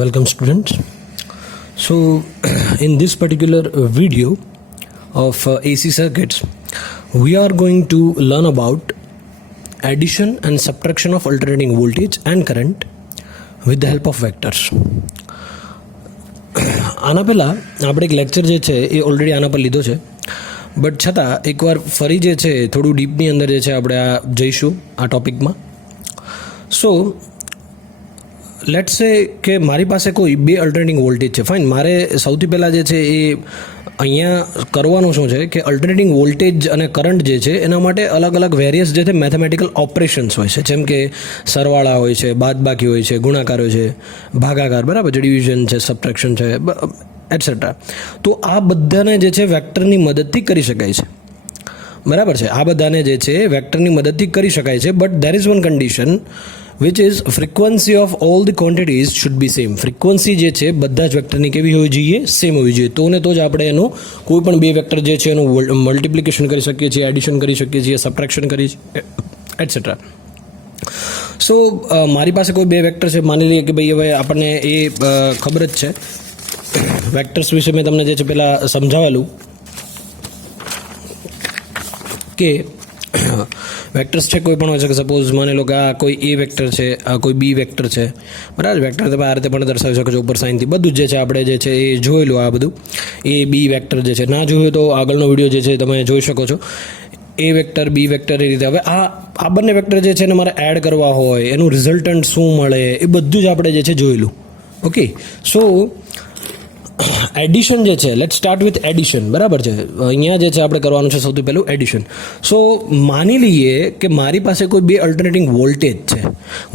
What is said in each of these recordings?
Welcome students. So in this particular video of AC circuits, we are going to learn about addition and subtraction of alternating voltage and current with the help of vectors. આના પહેલાં આપણે એક lecture જે છે એ already આના પર લીધો છે, બટ છતાં એકવાર ફરી જે છે થોડું ડીપની અંદર જે છે આપણે આ જઈશું આ ટોપિકમાં. સો લેટ્સ સે કે મારી પાસે કોઈ બે અલ્ટરનેટિંગ વોલ્ટેજ છે. ફાઇન, મારે સૌથી પહેલાં જે છે એ અહીંયા કરવાનું શું છે કે અલ્ટરનેટિંગ વોલ્ટેજ અને કરંટ જે છે એના માટે અલગ અલગ વેરિયસ જે છે મેથેમેટિકલ ઓપરેશન્સ હોય છે, જેમ કે સરવાળા હોય છે, બાદબાકી હોય છે, ગુણાકાર હોય છે, ભાગાકાર, બરાબર છે, ડિવિઝન છે, સબટ્રેક્શન છે, એટસેટ્રા. તો આ બધાને જે છે વેક્ટરની મદદથી કરી શકાય છે, બરાબર છે. આ બધાને જે છે વેક્ટરની મદદથી કરી શકાય છે, but there is one condition which is frequency of all the quantities should be same. Frequency જે છે બધા જ વેક્ટરની કેવી હોવી જોઈએ? સેમ હોવી જોઈએ. તો ને તો જ આપણે એનું કોઈ પણ બે વેક્ટર જે છે એનું મલ્ટિપ્લિકેશન કરી શકીએ છીએ, એડિશન કરી શકીએ છીએ, સબટ્રેક્શન કરી એટસેટ્રા. સો મારી પાસે કોઈ બે વેક્ટર છે, માની લઈએ કે ભાઈ હવે આપણને એ ખબર જ છે. વેક્ટર્સ વિશે મેં તમને જે છે પહેલાં સમજાવેલું કે વેક્ટર્સ છે કોઈ પણ હોય શકે. સપોઝ માની લો કે આ કોઈ એ વેક્ટર છે, આ કોઈ બી વેક્ટર છે, બરાબર. વેક્ટર તમે આ રીતે પણ દર્શાવી શકો છો ઉપર સાઇનથી. બધું જ જે છે આપણે જે છે એ જોયેલું આ બધું. એ બી વેક્ટર જે છે ના જોયું તો આગળનો વિડીયો જે છે તમે જોઈ શકો છો. એ વેક્ટર, બી વેક્ટર, એ રીતે. હવે આ બંને વેક્ટર જે છે એને મારે એડ કરવા હોય, એનું રિઝલ્ટન્ટ શું મળે એ બધું જ આપણે જે છે જોયેલું. ઓકે, સો એડિશન જે છે, લેટ સ્ટાર્ટ વિથ એડિશન, બરાબર છે. અહીંયા જે છે આપણે કરવાનું છે સૌથી પહેલું એડિશન. સો માની લઈએ કે મારી પાસે કોઈ બે અલ્ટરનેટિંગ વોલ્ટેજ છે.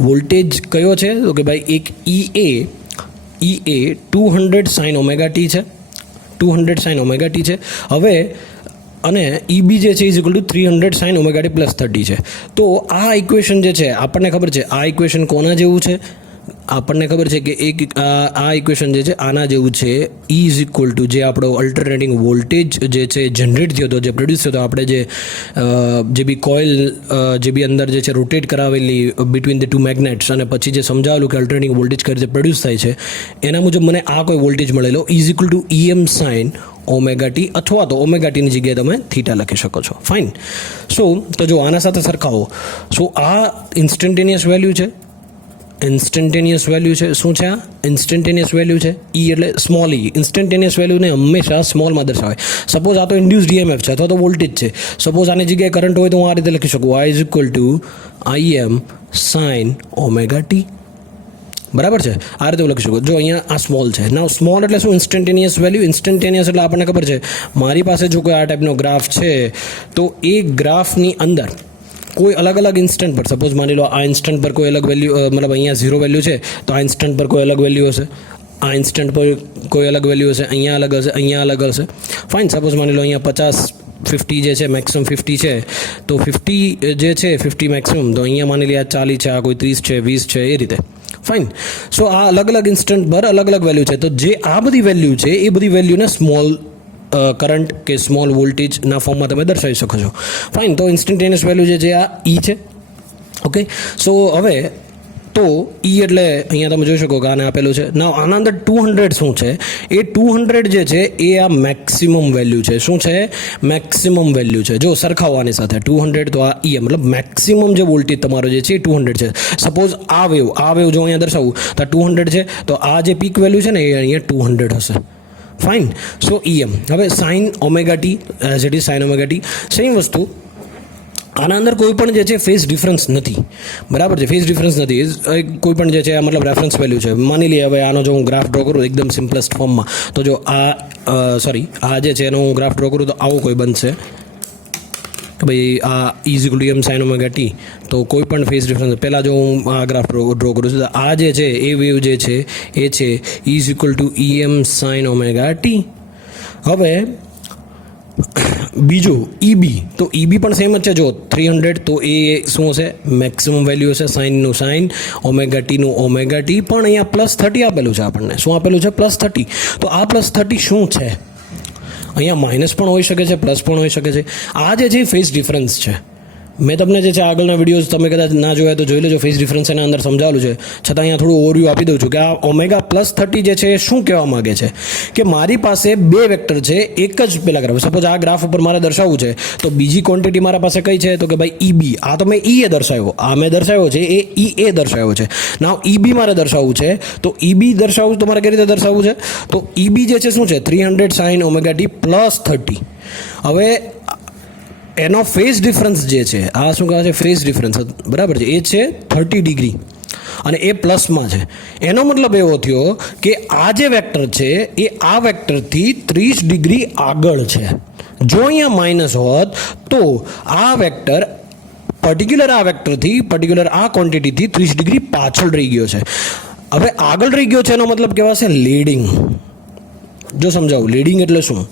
વોલ્ટેજ કયો છે? તો કે ભાઈ એક ઈ એ 200 sin ઓમેગા ટી છે, 200 sin ઓમેગા ટી છે. હવે અને ઈબી જે છે is equal to 300 sin omega T plus 30 છે. તો આ ઇક્વેશન જે છે આપણને ખબર છે આ ઇક્વેશન કોના જેવું છે? આપણને ખબર છે કે એક આ ઇક્વેશન જે છે આના જેવું છે. ઈ ઇઝ ઇક્વલ ટુ જે આપણો અલ્ટરનેટિંગ વોલ્ટેજ જે છે જનરેટ થયો હતો, જે પ્રોડ્યુસ થયો હતો, આપણે જે બી કોઇલ જે બી અંદર જે છે રોટેટ કરાવેલી બિટવીન ધ ટુ મેગ્નેટ્સ, અને પછી જે સમજાવેલું કે અલ્ટરનેટિંગ વોલ્ટેજ કઈ રીતે પ્રોડ્યુસ થાય છે, એના મુજબ મને આ કોઈ વોલ્ટેજ મળેલો is equal two EM sin omega t, અથવા તો ઓમેગા ટીની જગ્યાએ તમે થીટા લખી શકો છો. ફાઇન. સો તો જો આના સાથે સરખાવો. સો આ ઇન્સ્ટન્ટેનિયસ વેલ્યુ છે, ઇન્સ્ટન્ટેનિયસ વેલ્યુ છે. શું છે આ? ઇન્સ્ટન્ટેનિયસ વેલ્યુ છે. ઈ એટલે સ્મોલ ઈ. ઇન્સ્ટન્ટેનિયસ વેલ્યુને હંમેશા સ્મોલમાં દર્શાવે. સપોઝ આ તો ઇન્ડ્યુસ્ડ EMF છે અથવા તો વોલ્ટેજ છે. સપોઝ આની જગ્યાએ કરંટ હોય તો હું આ રીતે લખી શકું, I is equal two IM sin omega T, બરાબર છે. આ રીતે હું લખી શકું. જો અહીંયા આ સ્મોલ છે. નાવ સ્મોલ એટલે શું? Instantaneous value. ઇન્સ્ટન્ટેનિયસ એટલે આપણને ખબર છે મારી પાસે જો કોઈ આ ટાઈપનો ગ્રાફ છે તો એ ગ્રાફની અંદર કોઈ અલગ અલગ ઇન્સ્ટન્ટ પર, સપોઝ માની લો આ ઇન્સ્ટન્ટ પર કોઈ અલગ વેલ્યુ, મતલબ અહીંયા 0 વેલ્યુ છે તો આ ઇન્સ્ટન્ટ પર કોઈ અલગ વેલ્યુ હશે, આ ઇન્સ્ટન્ટ પર કોઈ અલગ વેલ્યુ હશે, અહીંયા અલગ હશે, અહીંયા અલગ હશે. ફાઇન. સપોઝ માની લો અહીંયા 50 જે છે મેક્સિમમ 50 છે, તો 50 જે છે 50 મેક્સિમમ, તો અહીંયા માની લે આ 40 છે, આ કોઈ 30 છે, 20 છે, એ રીતે. ફાઇન. સો આ અલગ અલગ ઇન્સ્ટન્ટ પર અલગ અલગ વેલ્યુ છે. તો જે આ બધી વેલ્યુ છે એ બધી વેલ્યુને સ્મોલ કરંટ કે સ્મોલ વોલ્ટેજના ફોર્મમાં તમે દર્શાવી શકો છો. ફાઇન. તો ઇન્સ્ટન્ટેનિયસ વેલ્યુ જે છે આ ઈ છે. ઓકે, સો હવે તો ઈ એટલે અહીંયા તમે જોઈ શકો કે આને આપેલું છે. ના આના અંદર 200 શું છે? એ 200 જે છે એ આ મેક્સિમમ વેલ્યુ છે. શું છે? મેક્સિમમ વેલ્યુ છે. જો સરખાવવાની સાથે 200 તો આ ઈ મતલબ મેક્સિમમ જે વોલ્ટેજ તમારો જે છે એ 200 છે. સપોઝ આ વેવ જો અહીંયા દર્શાવું તો આ 200 છે, તો આ જે પીક વેલ્યુ છે ને એ અહીંયા 200 હશે. ફાઇન. So EM. હવે sine omega T as it is sine omega T, same વસ્તુ. આના અંદર કોઈ પણ જે છે ફેઝ ડિફરન્સ નથી, બરાબર છે. ફેઝ ડિફરન્સ નથી. કોઈ પણ જે છે આ મતલબ રેફરન્સ વેલ્યુ છે. માની લઈએ હવે આનો જો હું ગ્રાફ ડ્રો કરું એકદમ સિમ્પલેસ્ટ ફોર્મમાં, તો જો આ જે છે એનો હું ગ્રાફ ડ્રો કરું તો આવો કોઈ બનશે કે ભાઈ આ is equal two EM sin omega T. તો કોઈ પણ ફેઝ ડિફરન્સ, પહેલાં જો હું આ ગ્રાફ ડ્રો કરું છું તો આ જે છે એ વેવ જે છે એ છે is equal two EM sin omega T. હવે બીજું ઈબી, તો ઈબી પણ સેમ જ છે. જો 300 તો એ શું હશે? મેક્સિમમ વેલ્યુ હશે. સાઇનનું સાઇન, ઓમેગા ટીનું ઓમેગા ટી. પણ અહીંયા +30 આપેલું છે આપણને. શું આપેલું છે? +30. તો આ +30 શું છે? અહીંયા માઇનસ પણ હોઈ શકે છે, પ્લસ પણ હોઈ શકે છે. આ જે છે ફેઝ ડિફરન્સ છે. મેં તમને જે છે આગળના વિડીયોઝ તમે કદાચ ના જોયા તો જોઈ લેજો, ફેઝ ડિફરન્સ એના અંદર સમજાવેલું છે. છતાં અહીંયા થોડું ઓવરવ્યૂ આપી દઉં છું કે આ ઓમેગા પ્લસ 30 જે છે એ શું કહેવા માગે છે કે મારી પાસે બે વેક્ટર છે એક જ પેલા ગ્રાફ. સપોઝ આ ગ્રાફ ઉપર મારે દર્શાવવું છે તો બીજી ક્વોન્ટિટી મારા પાસે કઈ છે તો કે ભાઈ ઈબી. આ તો મેં ઈ એ દર્શાવ્યો, આ મેં દર્શાવ્યો છે એ ઈ એ દર્શાવ્યો છે. નાવ ઈબી મારે દર્શાવવું છે તો ઈબી દર્શાવવું તો મારે કઈ રીતે દર્શાવવું છે તો ઈબી જે છે શું છે 300 sin ઓમેગા ટી પ્લસ 30. હવે એનો ફેઝ ડિફરન્સ જે છે આ શું કહે છે ફેઝ ડિફરન્સ, બરાબર છે, એ છે 30 ડિગ્રી અને એ પ્લસમાં છે. એનો મતલબ એવો થયો કે આ જે વેક્ટર છે એ આ વેક્ટરથી 30 ડિગ્રી આગળ છે. જો અહીંયા માઇનસ હોત તો આ વેક્ટર પર્ટિક્યુલર આ વેક્ટરથી પર્ટિક્યુલર આ ક્વોન્ટિટીથી 30 ડિગ્રી પાછળ રહી ગયો છે. હવે આગળ રહી ગયો છે એનો મતલબ કહેવાશે લીડિંગ. જો સમજાવું લીડિંગ એટલે શું,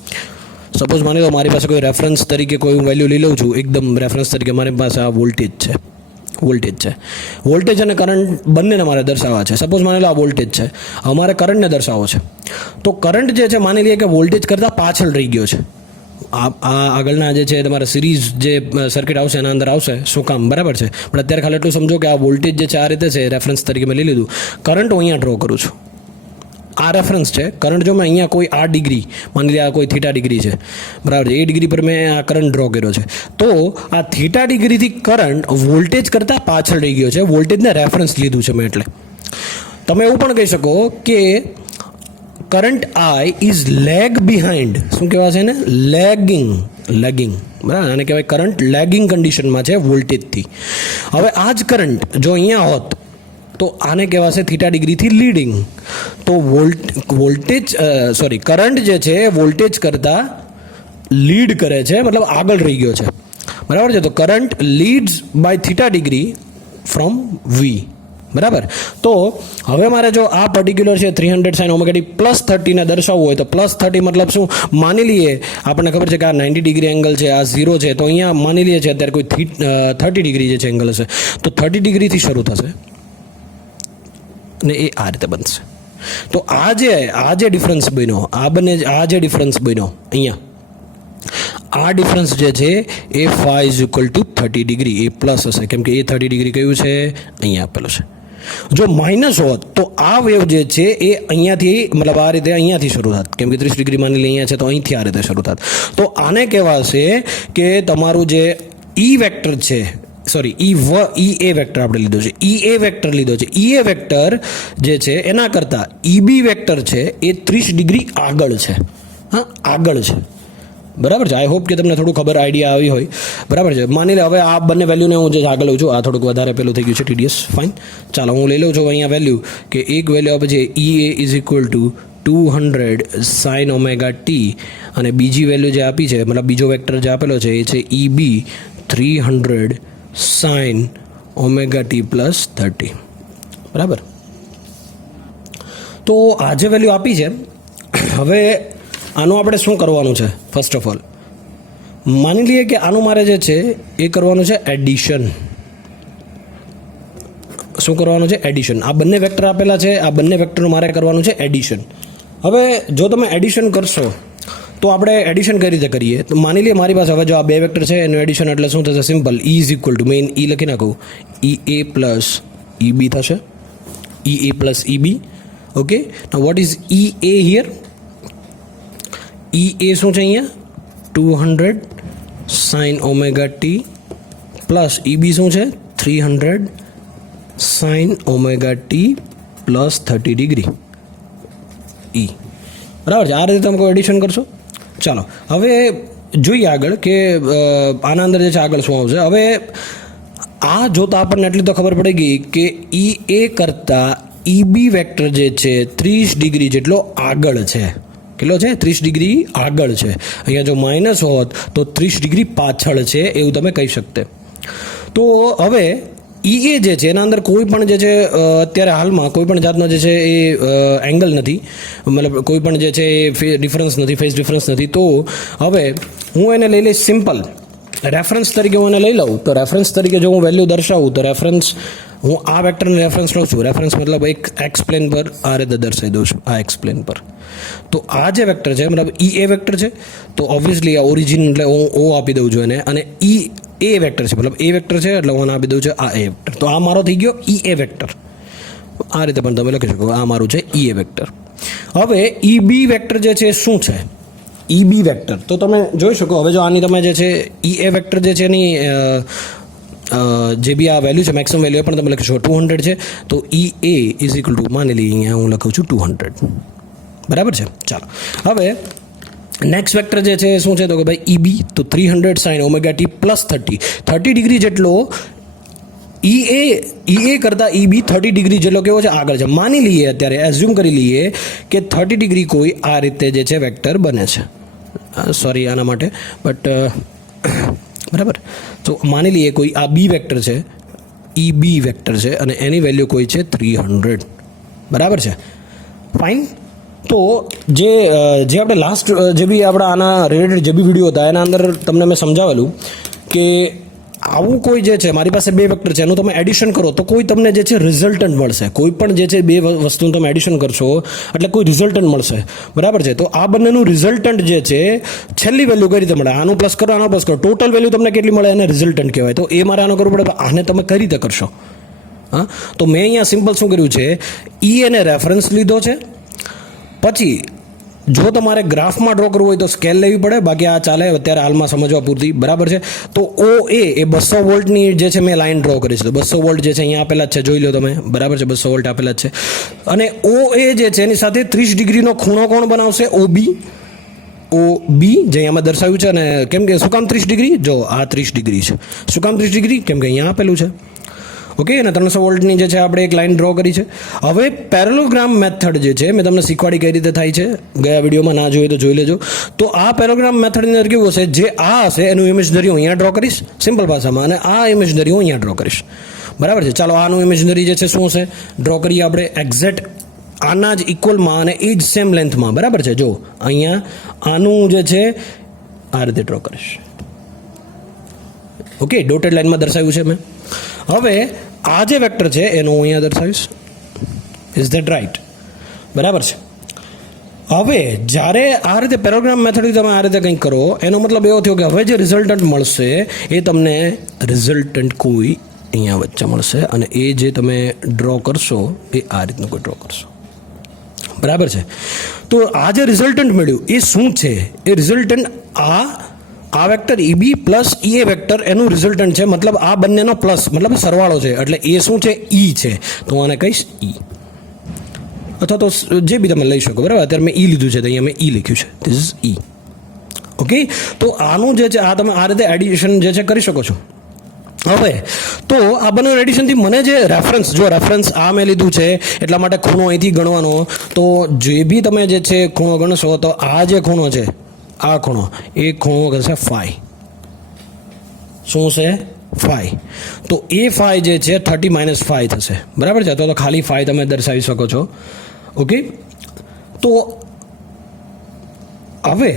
સપોઝ માની લો મારી પાસે કોઈ રેફરન્સ તરીકે કોઈ હું વેલ્યુ લઈ લઉં છું, એકદમ રેફરન્સ તરીકે મારી પાસે આ વોલ્ટેજ છે, વોલ્ટેજ અને કરંટ બંનેને મારે દર્શાવવા છે. સપોઝ માની લો આ વોલ્ટેજ છે, અમારે કરંટને દર્શાવવો છે તો કરંટ જે છે માની લઈએ કે વોલ્ટેજ કરતાં પાછળ રહી ગયો છે. આ આગળના જે છે તમારા સિરીઝ જે સર્કિટ આવશે એના અંદર આવશે શું કામ, બરાબર છે. પણ અત્યારે ખાલી એટલું સમજો કે આ વોલ્ટેજ જે છે આ રીતે છે, રેફરન્સ તરીકે મેં લઈ લીધું. કરંટ હું અહીંયા ડ્રો કરું છું, આ રેફરન્સ છે. કરંટ જો મેં અહીંયા કોઈ આ ડિગ્રી માની લે આ કોઈ થીટા ડિગ્રી છે, બરાબર છે, એ ડિગ્રી પર મેં આ કરંટ ડ્રો કર્યો છે તો આ થીટા ડિગ્રીથી કરંટ વોલ્ટેજ કરતાં પાછળ રહી ગયો છે, વોલ્ટેજને રેફરન્સ લીધું છે મેં. એટલે તમે એવું પણ કહી શકો કે current I is lag behind. શું કહેવાશે એને લેગિંગ, બરાબર, આને કહેવાય કરંટ લેગિંગ કન્ડિશનમાં છે વોલ્ટેજથી. હવે આ જ કરંટ જો અહીંયા હોત તો આને કહેવાશે થીટા ડિગ્રીથી લીડિંગ. તો કરંટ જે છે વોલ્ટેજ કરતાં લીડ કરે છે, મતલબ આગળ રહી ગયો છે, બરાબર છે. તો current leads by theta degree from V, બરાબર. તો હવે મારે જો આ પર્ટિક્યુલર છે 300 sin ઓમેગા ટી પ્લસ 30 ને દર્શાવવું હોય તો પ્લસ 30 મતલબ શું, માની લઈએ આપણને ખબર છે કે આ 90 ડિગ્રી એંગલ છે, આ 0 છે, તો અહીંયા માની લઈએ છે અત્યારે કોઈ 30 ડિગ્રી જે છે એંગલ હશે તો 30 ડિગ્રીથી શરૂ થશે ને એ આ રીતે બનશે. તો આ જે ડિફરન્સ બન્યો, આ જે ડિફરન્સ બન્યો અહીંયા, આ ડિફરન્સ જે છે એ phi is equal to 30 degree, એ પ્લસ હશે કેમ કે એ 30 ડિગ્રી કયું છે અહીંયા આપેલું છે. જો માઇનસ હોત તો આ વેવ જે છે એ અહીંયાથી મતલબ આ રીતે અહીંયાથી શરૂ થાત, કેમ કે 30 ડિગ્રી માની લઈએ અહીંયા છે તો અહીંથી આ રીતે શરૂ થાત. તો આને કહેવાશે કે તમારું જે ઈ વેક્ટર છે, સોરી ઈ એ વેક્ટર આપણે લીધો છે, ઈ એ વેક્ટર જે છે એના કરતાં ઈબી વેક્ટર છે એ 30 ડિગ્રી આગળ છે. હા, આગળ છે, બરાબર છે. આઈ હોપ કે તમને થોડું ખબર આઈડિયા આવી હોય, બરાબર છે. માની લે હવે આ બંને વેલ્યુને હું જે આગળ લઉં છું, આ થોડુંક વધારે પેલું થઈ ગયું છે ટીડીએસ, ફાઇન. ચાલો હું લઈ લઉં છું અહીંયા વેલ્યુ કે એક વેલ્યુ આપે છે E A is equal to 200 sin omega t અને બીજી વેલ્યુ જે આપી છે મતલબ બીજો વેક્ટર જે આપેલો છે એ છે EB 300 sin omega T plus 30, બરાબર. તો આ જે વેલ્યુ આપી છે, હવે આનું આપણે શું કરવાનું છે, ફર્સ્ટ ઓફ ઓલ માની લઈએ કે આનું મારે જે છે એ કરવાનું છે એડિશન. શું કરવાનું છે, એડિશન. આ બંને વેક્ટર આપેલા છે, આ બંને વેક્ટરનું મારે કરવાનું છે એડિશન. હવે જો તમે એડિશન કરશો તો આપણે એડિશન કઈ રીતે કરીએ, તો માની લઈએ મારી પાસે હવે જો આ બે વેક્ટર છે એનું એડિશન એટલે શું થશે, simple, E is equal to main E લખી નાખું, ઈ એ પ્લસ ઈબી થશે, E A plus E B. Okay, now what is E A here, E A શું છે અહીંયા 200 sin omega T plus E B શું છે 300 sin omega T plus 30 degree E, બરાબર છે. આ રીતે તમે કોઈ એડિશન કરશો. ચાલો હવે જોઈએ આગળ કે આના અંદર જે છે આગળ શું આવશે. હવે આ જોતા આપણને એટલી તો ખબર પડી ગઈ કે ઈ એ કરતાં ઈબી વેક્ટર જે છે 30 ડિગ્રી જેટલો આગળ છે. કેટલો છે, 30 ડિગ્રી આગળ છે. અહીંયા જો માઇનસ હોત તો 30 ડિગ્રી પાછળ છે એવું તમે કહી શકતે. તો હવે ઈ એ જે છે એના અંદર કોઈ પણ જે છે અત્યારે હાલમાં કોઈ પણ જાતનો જે છે એ એંગલ નથી, મતલબ કોઈ પણ જે છે એ ડિફરન્સ નથી, ફેઝ ડિફરન્સ નથી. તો હવે હું એને લઈ લઈશ સિમ્પલ રેફરન્સ તરીકે. હું એને લઈ લઉં તો રેફરન્સ તરીકે જો હું વેલ્યુ દર્શાવું તો રેફરન્સ હું આ વેક્ટરને રેફરન્સ લઉં છું. રેફરન્સ મતલબ એક એક્સ પ્લેન પર આ રીતે દર્શાવી દઉં છું, આ એક્સ પ્લેન પર. તો આ જે વેક્ટર છે મતલબ ઈ એ વેક્ટર છે તો ઓબ્વિયસલી આ ઓરિજિન એટલે હું ઓ આપી દઉં છું એને, અને ઈ એ વેક્ટર છે, મતલબ એ વેક્ટર છે એટલે હું આપી દઉં છે આ એ વેક્ટર. તો આ મારો થઈ ગયો ઈ એ વેક્ટર. આ રીતે પણ તમે લખી શકો, આ મારું છે ઈ એ વેક્ટર. હવે ઈ બી વેક્ટર જે છે શું છે? ઈ બી વેક્ટર તો તમે જોઈ શકો. હવે જો આની તમે જે છે ઈ એ વેક્ટર જે છે એની જે બી આ વેલ્યુ છે મેક્સિમમ વેલ્યુ એ પણ તમે લખી શકો 200 છે. તો ઈ એ ઇઝ ઇક્વલ ટુ માની લઈએ અહીંયા હું લખું છું 200. બરાબર છે. ચાલો હવે નેક્સ્ટ વેક્ટર જે છે શું છે? તો કે ભાઈ ઈ બી, તો 300 sign omega T plus 30 degree જેટલો ઈ એ કરતાં ઈ બી 30 ડિગ્રી જેટલો કેવો છે? આગળ છે. માની લઈએ અત્યારે એઝ્યુમ કરી લઈએ કે 30 ડિગ્રી કોઈ આ રીતે જે છે વેક્ટર બને છે. સોરી આના માટે બટ બરાબર. તો માની લઈએ કોઈ આ બી વેક્ટર છે, ઈ બી વેક્ટર છે અને એની વેલ્યુ કોઈ છે 300. બરાબર છે. ફાઇન. તો જે આપણે લાસ્ટ જે બી આપણા આના રિલેટેડ જે બી વિડીયો હતા એના અંદર તમને મેં સમજાવેલું કે આવું કોઈ જે છે મારી પાસે બે વેક્ટર છે એનું તમે એડિશન કરો તો કોઈ તમને જે છે રિઝલ્ટન્ટ મળશે. કોઈ પણ જે છે બે વસ્તુનું તમે એડિશન કરશો એટલે કોઈ રિઝલ્ટન્ટ મળશે. બરાબર છે. તો આ બંનેનું રિઝલ્ટન્ટ જે છે છેલ્લી વેલ્યુ કઈ રીતે મળે? આનું પ્લસ કરો, આનો પ્લસ કરો, ટોટલ વેલ્યુ તમને કેટલી મળે એને રિઝલ્ટન્ટ કહેવાય. તો એ મારે આનો કરવું પડે. આને તમે કઈ રીતે કરશો? હા, તો મેં અહીંયા સિમ્પલ શું કર્યું છે, ઈ એને રેફરન્સ લીધો છે. પછી જો તમારે ગ્રાફમાં ડ્રો કરવું હોય તો સ્કેલ લેવી પડે, બાકી આ ચાલે અત્યારે હાલમાં સમજવા પૂરતી. બરાબર છે. તો ઓ એ 200 વોલ્ટની જે છે મેં લાઇન ડ્રો કરી છે. તો 200 વોલ્ટ જે છે અહીંયા આપેલા જ છે, જોઈ લો તમે. બરાબર છે. 200 વોલ્ટ આપેલા જ છે. અને ઓ એ જે છે એની સાથે 30 ડિગ્રીનો ખૂણો કોણ બનાવશે? ઓ બી જે અહીંયામાં દર્શાવ્યું છે. અને કેમ કે શું કામ 30 ડિગ્રી? જો આ 30 ડિગ્રી છે. શું કામ 30 ડિગ્રી? કેમ કે અહીંયા આપેલું છે. ઓકે. અને 300 વોલ્ટની જે છે આપણે એક લાઇન ડ્રો કરી છે. હવે પેરેલોગ્રામ મેથડ જે છે મેં તમને શીખવાડી કઈ રીતે થાય છે, ગયા વિડીયોમાં ના જોઈએ તો જોઈ લેજો. તો આ પેરેલોગ્રામ મેથડની અંદર કેવું હશે, જે આ હશે એનું ઇમેજનરી હું અહીંયા ડ્રો કરીશ સિમ્પલ ભાષામાં, અને આ ઇમેજનરી હું અહીંયા ડ્રો કરીશ. બરાબર છે. ચાલો આનું ઇમેજનરી જે છે શું હશે ડ્રો કરીએ આપણે. એક્ઝેક્ટ આના જ ઇક્વલમાં અને એ જ સેમ લેન્થમાં. બરાબર છે. જો અહીંયા આનું જે છે આ રીતે ડ્રો કરીશ. ઓકે. ડોટેડ લાઇનમાં દર્શાવ્યું છે મેં. હવે આ જે વેક્ટર છે એનું હું અહીંયા દર્શાવીશ. Is that right? બરાબર છે. હવે જ્યારે આ રીતે પેરેગ્રામ મેથડથી તમે આ રીતે કંઈક કરો એનો મતલબ એવો થયો કે હવે જે રિઝલ્ટન્ટ મળશે એ તમને રિઝલ્ટન્ટ કોઈ અહીંયા વચ્ચે મળશે અને એ જે તમે ડ્રો કરશો એ આ રીતનું કોઈ ડ્રો કરશો. બરાબર છે. તો આ જે રિઝલ્ટન્ટ મળ્યું એ શું છે? એ રિઝલ્ટન્ટ આ વેક્ટર ઈ બી પ્લસ ઈ એ વેક્ટર એનું રિઝલ્ટન્ટ છે. મતલબ આ બંનેનો પ્લસ મતલબ સરવાળો છે. એટલે એ શું છે? ઈ છે. તો હું આને કહીશ ઈ, અથવા તો જે બી તમે લઈ શકો. બરાબર. અત્યારે મેં ઈ લીધું છે તો અહીંયા મેં ઈ લખ્યું છે. This is E. ઓકે. તો આનું જે છે આ તમે આ રીતે એડિશન જે છે કરી શકો છો. હવે તો આ બંને એડિશનથી મને જે રેફરન્સ આ મેં લીધું છે એટલા માટે ખૂણો અહીંથી ગણવાનો. તો જે બી તમે જે છે ખૂણો ગણશો તો આ જે ખૂણો છે આ ખૂણો એ ખૂણો થશે ફાઈ. શું છે? ફાઈ. તો એ ફાઈ જે છે 30 - 5 થશે. બરાબર છે. તો ખાલી ફાઈ તમે દર્શાવી શકો છો. ઓકે. તો હવે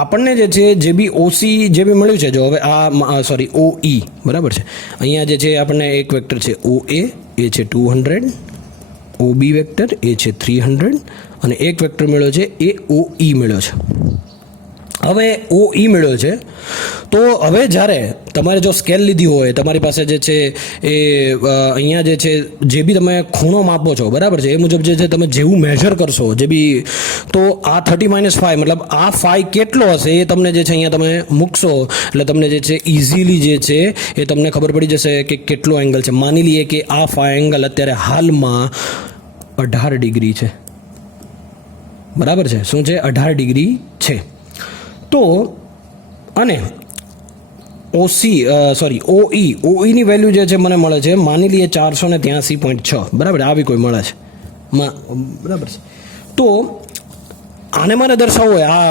આપણને જે છે જે બી ઓસી જે બી મળ્યું છે, જો હવે આ સોરી ઓ ઈ. બરાબર છે. અહીંયા જે છે આપણને એક વેક્ટર છે ઓ એ છે 200, ઓ બી વેક્ટર એ છે 300 અને એક વેક્ટર મળ્યો છે એ ઓ ઈ મળ્યો છે. હવે ઓ ઈ મળ્યો છે. તો હવે જ્યારે તમારે જો સ્કેલ લીધી હોય તમારી પાસે જે છે એ અહીંયા જે બી તમે ખૂણો માપો છો, બરાબર છે, એ મુજબ જે છે તમે જેવું મેજર કરશો જે બી, તો આ 30 - 5 મતલબ આ ફાઈ કેટલો હશે એ તમને જે છે અહીંયા તમે મૂકશો એટલે તમને જે છે ઇઝીલી જે છે એ તમને ખબર પડી જશે કે કેટલો એંગલ છે. માની લઈએ કે આ ફાઈ એંગલ અત્યારે હાલમાં 18 ડિગ્રી છે. બરાબર છે. શું છે? 18 ડિગ્રી છે. તો અને ઓઈની વેલ્યુ જે છે મને મળે છે માની લઈએ 483.6. બરાબર. આવી કોઈ મળે છે. બરાબર છે. તો આને મારે દર્શાવવું હોય આ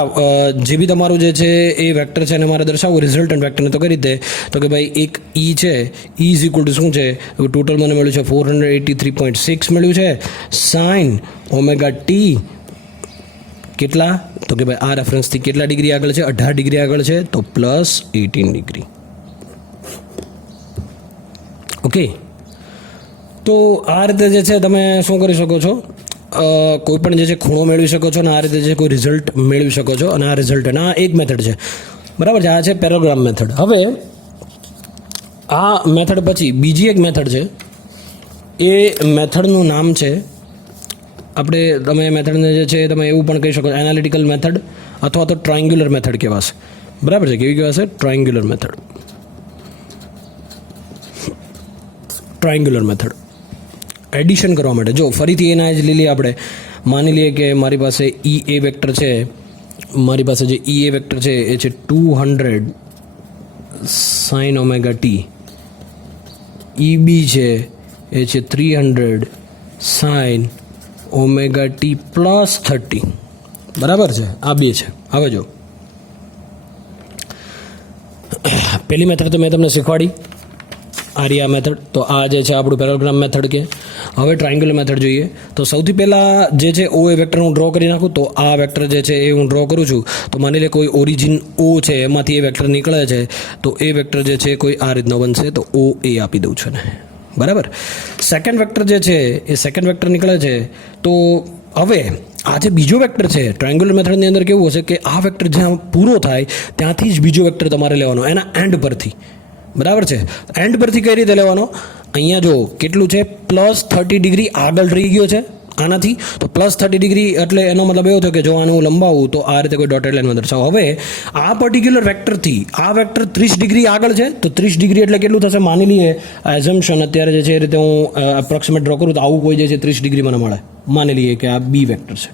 જે બી તમારું જે છે એ વેક્ટર છે એને મારે દર્શાવવું રિઝલ્ટન્ટ વેક્ટરને, તો કઈ રીતે? તો કે ભાઈ એક ઈ છે, ઈ ઇઝ ઇક્વલ ટુ શું છે? ટોટલ મને મળ્યું છે 483.6 મળ્યું છે. સાઇન ઓમેગા ટી કેટલા? તો કે ભાઈ આ રેફરન્સથી કેટલા ડિગ્રી આગળ છે? 18 ડિગ્રી આગળ છે. તો પ્લસ 18 ડિગ્રી. ઓકે. તો આ રીતે જે છે તમે શું કરી શકો છો? કોઈ પણ જે છે ખૂણો મેળવી શકો છો અને આ રીતે જે કોઈ રિઝલ્ટ મેળવી શકો છો. અને આ રિઝલ્ટ અને આ એક મેથડ છે. બરાબર છે. આ છે પેરેગ્રામ મેથડ. હવે આ મેથડ પછી બીજી એક મેથડ છે, એ મેથડનું નામ છે, આપણે તમે મેથડને જે છે તમે એવું પણ કહી શકો એનાલિટિકલ મેથડ અથવા તો ટ્રાયંગ્યુલર મેથડ કહેવાશે. બરાબર છે? કેવી કહેવાશે? Triangular method. Triangular method addition કરવા માટે જો ફરીથી એના જ લીલી આપણે માની લઈએ કે મારી પાસે ઈ એ વેક્ટર છે, મારી પાસે જે ઈ એ વેક્ટર છે એ છે 200 sin ઓમેગા ટી, ઈ બી છે એ છે 300 sin ઓમેગા ટી પ્લસ 30. બરાબર છે? આ બે છે. હવે જો પહેલી મેથડ તો મેં તમને શીખવાડી, આર્યા મેથડ. તો આ જે છે આપણું પેરેગ્રામ મેથડ કે. હવે ટ્રાયંગ્યુલર મેથડ જોઈએ તો સૌથી પહેલાં જે છે ઓ એ વેક્ટર હું ડ્રો કરી નાખું. તો આ વેક્ટર જે છે એ હું ડ્રો કરું છું. તો માની લે કોઈ ઓરિજિન ઓ છે, એમાંથી એ વેક્ટર નીકળે છે, તો એ વેક્ટર જે છે કોઈ આ રીતનો બનશે. તો ઓ એ આપી દઉં છું ને. બરાબર? સેકન્ડ વેક્ટર જે છે એ સેકન્ડ વેક્ટર નીકળે છે. તો હવે આ જે બીજો વેક્ટર છે ટ્રાયંગ્યુલર મેથડની અંદર કેવું હશે કે આ વેક્ટર જ્યાં પૂરો થાય ત્યાંથી જ બીજો વેક્ટર તમારે લેવાનો, એના એન્ડ પરથી. બરાબર છે? એન્ડ પરથી કઈ રીતે લેવાનો? અહીંયા જો કેટલું છે, +30 ડિગ્રી આગળ રહી ગયો છે આનાથી. તો +30 ડિગ્રી એટલે એનો મતલબ એવો થયો કે જો આને હું લંબાવું તો આ રીતે કોઈ ડોટેડ લાઈનમાં દર્શાવો. હવે આ પર્ટિક્યુલર વેક્ટરથી આ વેક્ટર 30 ડિગ્રી આગળ છે. તો 30 ડિગ્રી એટલે કેટલું થશે? માની લઈએ એઝમ્પશન અત્યારે જે છે એ રીતે હું એપ્રોક્સિમેટ ડ્રો કરું તો આવું કોઈ જે છે 30 ડિગ્રી મને મળે. માની લઈએ કે આ બી વેક્ટર છે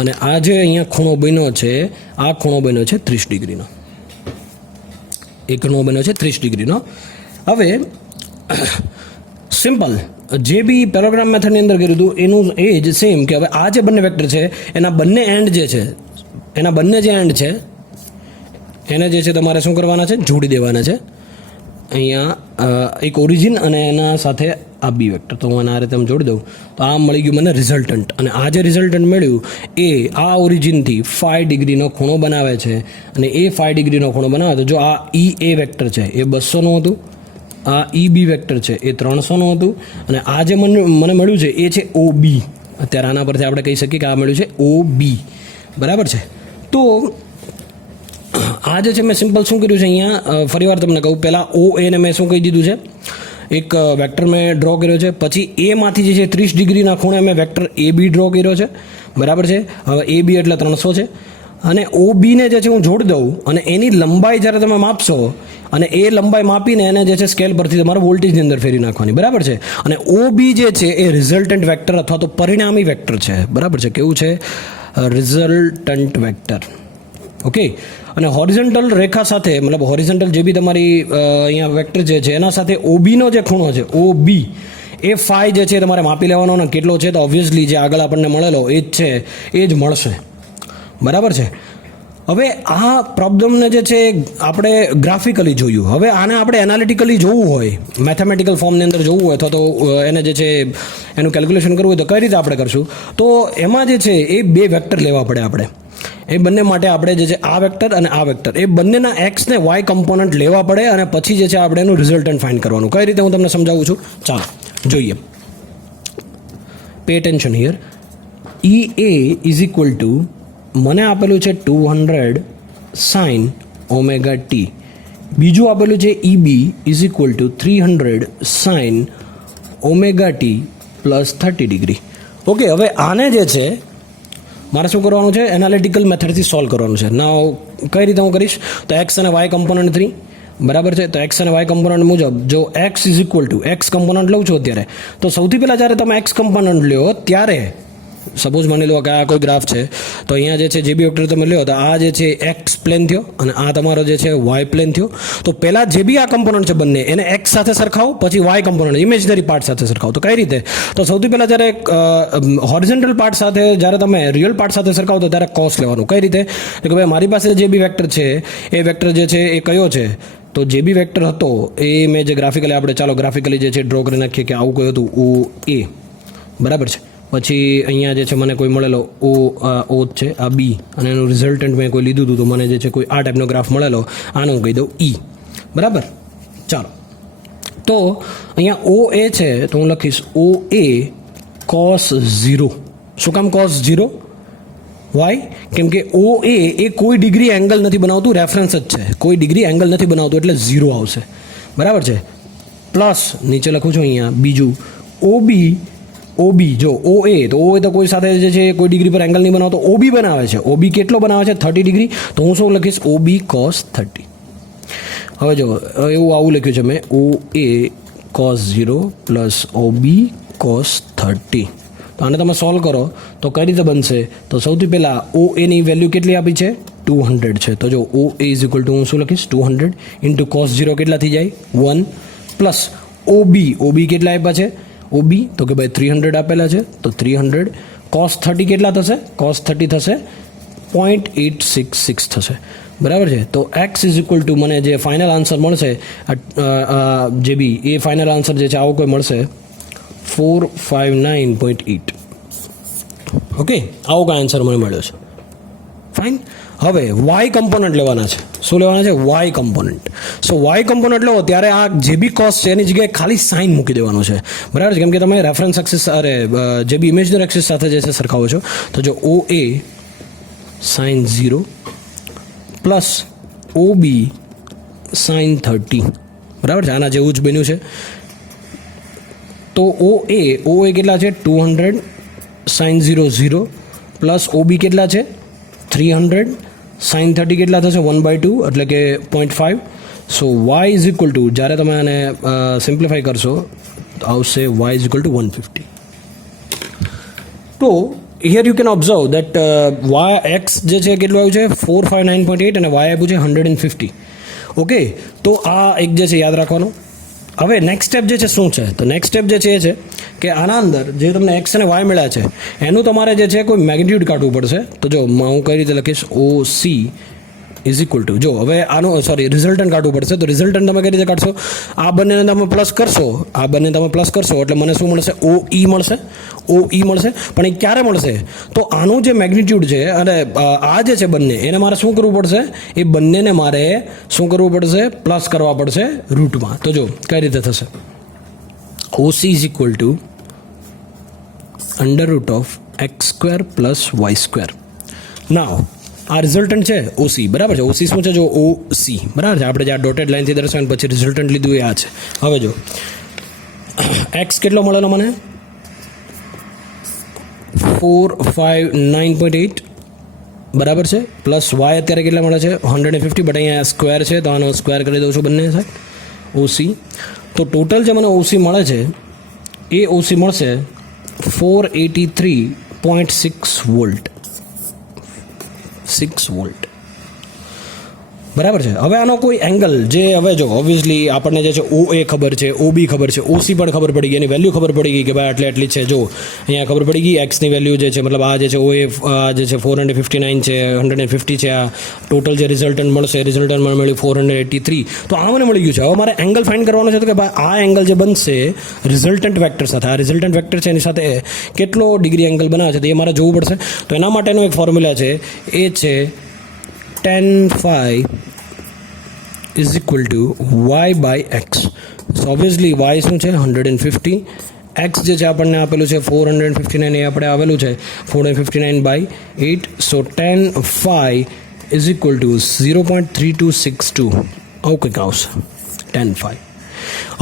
અને આ જે અહીંયા ખૂણો બન્યો છે, આ ખૂણો બન્યો છે 30 ડિગ્રીનો. એ ખૂણો બન્યો છે 30 ડિગ્રીનો. હવે સિમ્પલ જે બી પેરેગ્રામ મેથડની અંદર કર્યું હતું એનું એ જ સેમ કે હવે આ જે બંને વેક્ટર છે એના બંને એન્ડ જે છે, એના બંને જે એન્ડ છે એને જે છે તમારે શું કરવાના છે? જોડી દેવાના છે. અહીંયા એક ઓરિજિન અને એના સાથે આ બી વેક્ટર. તો હું આ રીતે જોડી દઉં તો આ મળી ગયું મને રિઝલ્ટન્ટ. અને આ જે રિઝલ્ટન્ટ મળ્યું એ આ ઓરિજિનથી 5 ડિગ્રીનો ખૂણો બનાવે છે. અને એ 5 ડિગ્રીનો ખૂણો બનાવે તો જો આ ઈ એ વેક્ટર છે એ 200નું હતું, આ ઈ બી વેક્ટર છે એ 300નું હતું, અને આ જે મને મળ્યું છે એ છે ઓ બી. અત્યારે આના પરથી આપણે કહી શકીએ કે આ મળ્યું છે ઓ બી. બરાબર છે? તો આ જે છે મેં સિમ્પલ શું કર્યું છે અહીંયા ફરીવાર તમને કહું, પહેલાં ઓ એને મેં શું કહી દીધું છે, એક વેક્ટર મેં ડ્રો કર્યો છે. પછી એમાંથી જે છે 30 ડિગ્રીના ખૂણે મેં વેક્ટર એ બી ડ્રો કર્યો છે. બરાબર છે? હવે એ બી એટલે 300 છે. અને ઓ બીને જે છે હું જોડી દઉં અને એની લંબાઈ જ્યારે તમે માપશો અને એ લંબાઈ માપીને એને જે છે સ્કેલ પરથી તમારે વોલ્ટેજની અંદર ફેરવી નાખવાની. બરાબર છે? અને ઓ બી જે છે એ રિઝલ્ટન્ટ વેક્ટર અથવા તો પરિણામી વેક્ટર છે. બરાબર છે? કેવું છે? Resultant vector. ઓકે. અને હોરિઝોન્ટલ રેખા સાથે મતલબ હોરિઝોન્ટલ જે બી તમારી અહીંયા વેક્ટર છે એના સાથે ઓબીનો જે ખૂણો છે ઓ બી એ ફાઈ જે છે તમારે માપી લેવાનો. અને કેટલો છે તો ઓબ્વિયસલી જે આગળ આપણને મળેલો એ જ છે એ જ મળશે. બરાબર છે? હવે આ પ્રોબ્લેમને જે છે આપણે ગ્રાફિકલી જોયું. હવે આને આપણે એનાલિટિકલી જોવું હોય, મેથેમેટિકલ ફોર્મની અંદર જોવું હોય અથવા તો એને જે છે એનું કેલ્ક્યુલેશન કરવું હોય તો કઈ રીતે આપણે કરશું? તો એમાં જે છે એ બે વેક્ટર લેવા પડે આપણે. એ બંને માટે આપણે જે છે આ વેક્ટર અને આ વેક્ટર એ બંનેના એક્સ ને વાય કમ્પોનન્ટ લેવા પડે અને પછી જે છે આપણે એનું રિઝલ્ટન્ટ ફાઇન્ડ કરવાનું. કઈ રીતે હું તમને સમજાવું છું, ચાલો જોઈએ. Pay attention here. E A is equal two મને આપેલું છે 200 sin ઓમેગા ટી. બીજું આપેલું છે E B is equal to 300 sin omega T plus 30 degree. Okay. હવે આને જે છે મારે શું કરવાનું છે? એનાલિટિકલ મેથડથી સોલ્વ કરવાનું છે. નાવ કઈ રીતે હું કરીશ? તો એક્સ અને વાય કમ્પોનન્ટ 3. બરાબર છે? તો એક્સ અને વાય કમ્પોનન્ટ મુજબ જો x is equal two x component લઉં છું અત્યારે, તો સૌથી પહેલાં જ્યારે તમે એક્સ કમ્પોનન્ટ લ્યો ત્યારે સપોઝ માની લો કે આ કોઈ ગ્રાફ છે, તો અહીંયા જે છે જે બી વેક્ટર તમે લ્યો તો આ જે છે એક્સ પ્લેન થયો અને આ તમારો જે છે વાય પ્લેન થયો. તો પહેલાં જે બી આ કમ્પોનન્ટ છે બંને એને એક્સ સાથે સરખાવો, પછી વાય કમ્પોનન્ટ ઇમેજનરી પાર્ટ સાથે સરખાવો. તો કઈ રીતે? તો સૌથી પહેલાં જ્યારે હોરિઝોન્ટલ પાર્ટ સાથે જ્યારે તમે રિયલ પાર્ટ સાથે સરખાવો તો ત્યારે કોસ લેવાનું. કઈ રીતે? કે ભાઈ મારી પાસે જે બી વેક્ટર છે એ વેક્ટર જે છે એ કયો છે? તો જે બી વેક્ટર હતો એ મેં જે ગ્રાફિકલી આપણે ચાલો ગ્રાફિકલી જે છે ડ્રો કરી નાખીએ કે આવું કયું હતું ઓ એ. બરાબર છે? પછી અહીંયા જે છે મને કોઈ મળેલો ઓ છે આ બી અને એનું રિઝલ્ટન્ટ મેં કોઈ લીધું હતું તો મને જે છે કોઈ આ ટાઈપનો ગ્રાફ મળેલો, આનું હું કહી દઉં ઈ. બરાબર? ચાલો. તો અહીંયા ઓ એ છે તો હું લખીશ ઓ એ cos 0. શું કામ cos 0? વાય? કેમ કે ઓ એ કોઈ ડિગ્રી એંગલ નથી બનાવતું, રેફરન્સ જ છે, કોઈ ડિગ્રી એંગલ નથી બનાવતું એટલે 0 આવશે. બરાબર છે? પ્લસ નીચે લખું છું અહીંયા બીજું ઓબી જો OA તો OA તો કોઈ સાથે જે છે કોઈ ડિગ્રી પર એંગલ નહીં બનાવતો, OB બનાવે છે. OB કેટલો બનાવે છે? 30 ડિગ્રી. તો હું શું લખીશ? OB cos 30. હવે જો એવું આવું લખ્યું છે મેં, OA cos 0 plus OB cos 30. તો આને તમે સોલ્વ કરો તો કઈ રીતે બનશે? તો સૌથી પહેલાં OA ની વેલ્યુ કેટલી આપી છે? 200 છે. તો જો OA ઇઝ ઇક્વલ ટુ હું શું લખીશ? 200 ઇન્ટુ cos 0 કેટલા થઈ જાય? 1 પ્લસ OB કેટલા આપ્યા છે? OB તો કે ભાઈ 300 આપેલા છે, તો 300 cos 30 કેટલા થશે? cos 30 થશે 0.866 થશે. બરાબર છે. તો x ઇઝ ઇક્વલ ટુ મને જે ફાઇનલ આન્સર મળશે જે બી એ ફાઇનલ આન્સર જે છે આવો કોઈ મળશે 459.8. ઓકે, આવો કોઈ આન્સર મને મળ્યો છે. ફાઇન. હવે વાય કમ્પોનન્ટ લેવાના છે. શું લેવાના છે? Y component. So Y component લો ત્યારે આ જે બી કોસ છે એની જગ્યાએ ખાલી સાઇન મૂકી દેવાનું છે. બરાબર છે, કેમ કે તમે રેફરન્સ એક્સિસ જે બી ઇમેજનરી એક્સિસ સાથે જે છે સરખાવો છો. તો જો OA sin 0 plus OB sin 30. બરાબર છે, આના જેવું જ બન્યું છે. તો OA કેટલા છે? 200 sin 0 0 પ્લસ OB કેટલા છે? 300 sin 30 કેટલા થશે? 1/2 એટલે કે 0.5. સો y ઇઝ ઇક્વલ ટુ જ્યારે તમે આને સિમ્પ્લિફાઈ કરશો તો આવશે y ઇઝ ઇક્વલ ટુ 150. તો here you can observe that x જે છે કેટલું આવ્યું છે? 459.8 અને y આપ્યું છે 150. ઓકે, તો આ એક જે છે યાદ રાખવાનું. હવે નેક્સ્ટ સ્ટેપ જે છે શું છે? તો નેક્સ્ટ સ્ટેપ જે છે એ છે કે આના અંદર જે તમને x અને y મળ્યા છે એનું તમારે જે છે કોઈ મેગ્નિટ્યુડ કાઢવું પડશે. તો જો હું કઈ રીતે લખીશ? OC ઇઝ ઇક્વલ ટુ, જો હવે આનું રિઝલ્ટન્ટ કાઢવું પડશે. તો રિઝલ્ટન્ટ તમે કઈ રીતે કાઢશો? આ બંનેને તમે પ્લસ કરશો, આ બંને તમે પ્લસ કરશો એટલે મને શું મળશે? OE મળશે. પણ એ ક્યારે મળશે? તો આનું જે મેગ્નિટ્યુડ છે અને આ જે છે બંને એને મારે શું કરવું પડશે? એ બંનેને મારે શું કરવું પડશે? પ્લસ કરવા પડશે રૂટમાં. તો જો કઈ રીતે થશે? OC is equal two √(x² + y²). નાવ આ રિઝલ્ટન્ટ છે OC. બરાબર છે. OC શું છે? જો OC બરાબર છે. આપણે જે આ ડોટેડ લાઇનથી દર્શાવીને પછી રિઝલ્ટન્ટ લીધું એ આ છે. હવે જો x કેટલો મળેલો મને? 459.8 બરાબર છે. પ્લસ y અત્યારે કેટલા મળે છે? 150. બટ અહીંયા સ્ક્વેર છે તો આનો સ્ક્વેર કરી દઉં છું બંને સાઈડ. OC તો ટોટલ જે મને OC મળે છે એ OC મળશે 483.6 વોલ્ટ. 6 વોલ્ટ. બરાબર છે. હવે આનો કોઈ એંગલ જે હવે જો ઓબ્વિયસલી આપણને જે છે OA ખબર છે, OB ખબર છે, OC પણ ખબર પડી ગઈ, એની વેલ્યુ ખબર પડી ગઈ કે ભાઈ આટલી છે. જો અહીંયા ખબર પડી ગઈ એક્સની વેલ્યુ જે છે, મતલબ આ જે છે OA જે છે 459 છે, 150 છે. આ ટોટલ જે રિઝલ્ટન્ટ મળશે રિઝલ્ટન્ટમાં મળ્યું 483. તો આ મને મળી ગયું છે. હવે મારે એંગલ ફાઇન્ડ કરવાનો છે તો કે ભાઈ આ એંગલ જે બનશે રિઝલ્ટન્ટ વેક્ટર સાથે, આ રિઝલ્ટન્ટ વેક્ટર છે એની સાથે કેટલો ડિગ્રી એંગલ બનાવે છે તો એ મારે જોવું પડશે. તો એના માટેનો એક ફોર્મ્યુલા છે, એ છે tan phi is equal to y/x. So obviously y શું છે? 150. x જે છે આપણને આપેલું છે 459, એ આપણે આવેલું છે 459/8. સો tan phi is equal to 0.3262. આવું કંઈક આવશે tan phi.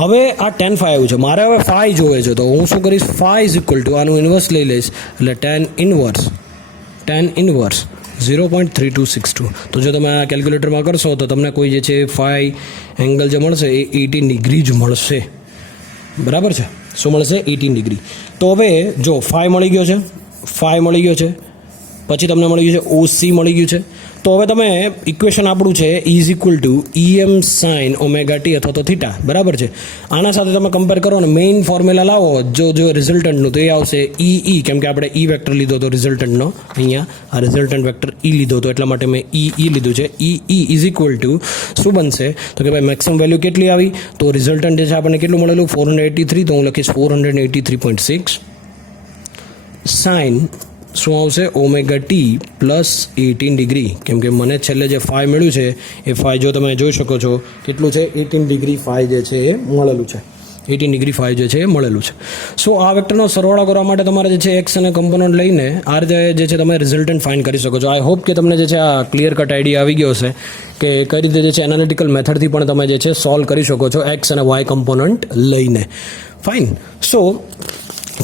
હવે આ tan phi આવ્યું છે, મારે હવે phi જોવે છે તો હું શું કરીશ? phi is equal to આનું ઇન્વર્સ લઈ લઈશ એટલે tan ઇન્વર્સ 0.3262. તો જો તમે આ કેલ્ક્યુલેટરમાં કરશો તો તમને કોઈ જે છે phi એંગલ જે મળશે એ 18 ડિગ્રી જ મળશે. બરાબર છે. શું મળશે? 18 ડિગ્રી. તો હવે જો phi મળી ગયો છે, પછી તમને મળી ગયું છે OC મળી ગયું છે. તો હવે તમે ઇક્વેશન આપણું છે is equal two EM sin ωt અથવા તો થીટા. બરાબર છે. આના સાથે તમે કમ્પેર કરો ને મેઇન ફોર્મ્યુલા લાવો જો રિઝલ્ટન્ટનું તો એ આવશે EE, કેમ કે આપણે E વેક્ટર લીધો હતો રિઝલ્ટન્ટનો. અહીંયા આ રિઝલ્ટન્ટ વેક્ટર E લીધો હતો એટલા માટે મેં EE લીધું છે. EE ઇઝ ઇક્વલ ટુ શું બનશે? તો કે ભાઈ મેક્સિમમ વેલ્યુ કેટલી આવી? તો રિઝલ્ટન્ટ જે છે આપણને કેટલું મળેલું? 483. તો હું લખીશ 483.6 સાઇન શું આવશે? ωt plus 18 degree. કેમ કે મને છેલ્લે જે phi મળ્યું છે એ phi જો તમે જોઈ શકો છો કેટલું છે? 18 ડિગ્રી phi જે છે એ મળેલું છે. 18°5 જે છે એ મળેલું છે. સો આ વેક્ટરનો સરવાળો કરવા માટે તમારે જે છે એક્સ અને કમ્પોનન્ટ લઈને આ રીતે જે છે તમે રિઝલ્ટન્ટ ફાઇન્ડ કરી શકો છો. આઈ હોપ કે તમને જે છે આ ક્લિયર કટ આઈડિયા આવી ગયો હશે કે કઈ રીતે જે છે એનાલિટિકલ મેથડથી પણ તમે જે છે સોલ્વ કરી શકો છો એક્સ અને વાય કમ્પોનન્ટ લઈને. ફાઇન. સો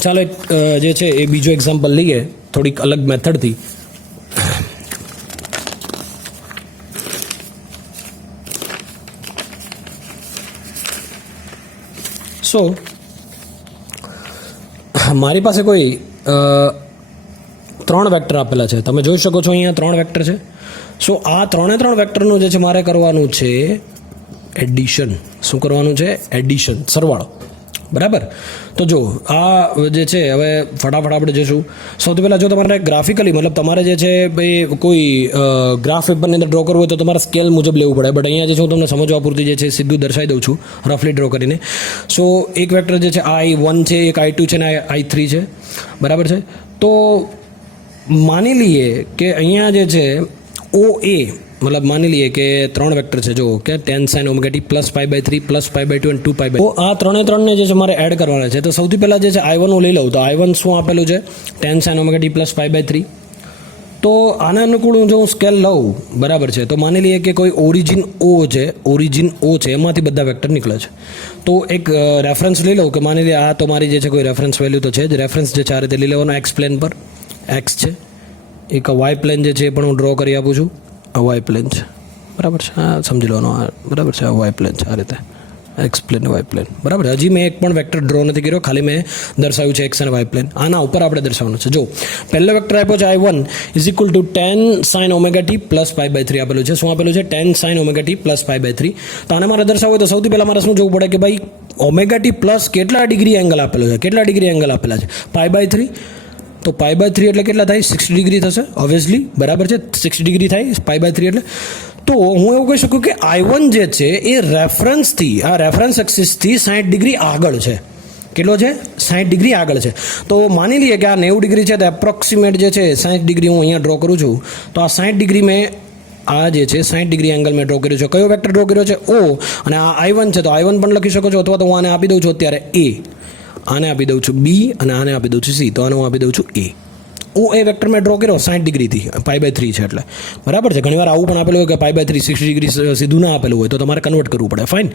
ચાલો એક જે છે એ બીજો એક્ઝામ્પલ લઈએ થોડીક અલગ મેથડથી. સો મારી પાસે કોઈ 3 વેક્ટર આપેલા છે. તમે જોઈ શકો છો અહીંયા 3 વેક્ટર છે. સો આ 3 વેક્ટરનું જે છે મારે કરવાનું છે એડિશન. શું કરવાનું છે? એડિશન, સરવાળો. બરાબર. તો જો આ જે છે હવે ફટાફટ આપણે જઈશું. સૌથી પહેલાં જો તમારે ગ્રાફિકલી મતલબ તમારે જે છે ભાઈ કોઈ ગ્રાફ પેપરની અંદર ડ્રો કરવું હોય તો તમારે સ્કેલ મુજબ લેવું પડે. બટ અહીંયા જે છે હું તમને સમજવા પૂરતી જે છે સીધું દર્શાવી દઉં છું રફલી ડ્રો કરીને. સો એક વેક્ટર જે છે I1 છે, એક I2 છે ને I3 છે. બરાબર છે. તો માની લઈએ કે અહીંયા જે છે OA મતલબ માની લઈએ કે 3 વેક્ટર છે જો કે tan sin omega t plus π/3 plus π/2 અને 2π/2. તો આ ત્રણે જે છે મારે એડ કરવાના છે. તો સૌથી પહેલાં જે છે I1 હું લઈ લઉં તો I1 શું આપેલું છે? tan sin omega t plus π/3. તો આના અનુકૂળ જો હું સ્કેલ લઉં બરાબર છે તો માની લઈએ કે કોઈ ઓરિજિન O છે એમાંથી બધા વેક્ટર નીકળે છે. તો એક રેફરન્સ લઈ લઉં કે માની લઈએ આ તો મારી જે છે કોઈ રેફરન્સ વેલ્યુ તો છે જ. રેફરન્સ જે છે આ રીતે લઈ લેવાનો એક્સ પ્લેન પર. એક્સ છે. એક વાય પ્લેન જે છે એ પણ હું ડ્રો કરી આપું છું. આ વાય પ્લેન છે. બરાબર છે. હા સમજી લેવાનું. આ બરાબર છે. આ વાય પ્લેન છે આ રીતે એક્સ પ્લેન વાય પ્લેન. બરાબર. હજી મેં એક પણ વેક્ટર ડ્રો નથી કર્યો, ખાલી મેં દર્શાવ્યું છે એક્સ અને વાય પ્લેન. આના ઉપર આપણે દર્શાવવાનું છે. જો પહેલો વેક્ટર આપ્યો છે I1 is equal to tan sin omega t plus π/3 આપેલું છે. શું આપેલું છે? tan sin omega t plus π/3. તો આને મારે દર્શાવવું હોય તો સૌથી પહેલાં મારે શું જોવું પડે કે ભાઈ ઓમેગા ટી પ્લસ કેટલા ડિગ્રી એંગલ આપેલો છે? કેટલા ડિગ્રી એંગલ આપેલા છે? π/3. તો π/3 એટલે કેટલા થાય? 60° થશે ઓબ્વિયસલી. બરાબર છે. 60° થાય π/3 એટલે. તો હું એવું કહી શકું કે I1 જે છે એ રેફરન્સથી આ રેફરન્સ એક્સિસથી 60° આગળ છે. કેટલો છે? 60° આગળ છે. તો માની લઈએ કે આ 90° છે તો એપ્રોક્સિમેટ જે છે 60° હું અહીંયા ડ્રો કરું છું. તો આ 60° મેં આ જે છે 60° એંગલ મેં ડ્રો કર્યો છે. કયો વેક્ટર ડ્રો કર્યો છે? O. અને આ I1 છે તો I1 પણ લખી શકો છો અથવા તો હું આને આપી દઉં છું અત્યારે A, આને આપી દઉં છું B અને આને આપી દઉં છું C. તો આને હું આપી દઉં છું A. એ વેક્ટર મેં ડ્રો કર્યો 60°થી π/3 છે એટલે. બરાબર છે. ઘણીવાર આવું પણ આપેલું હોય કે π/3 60° સીધું ના આપેલું હોય તો તમારે કન્વર્ટ કરવું પડે. ફાઇન.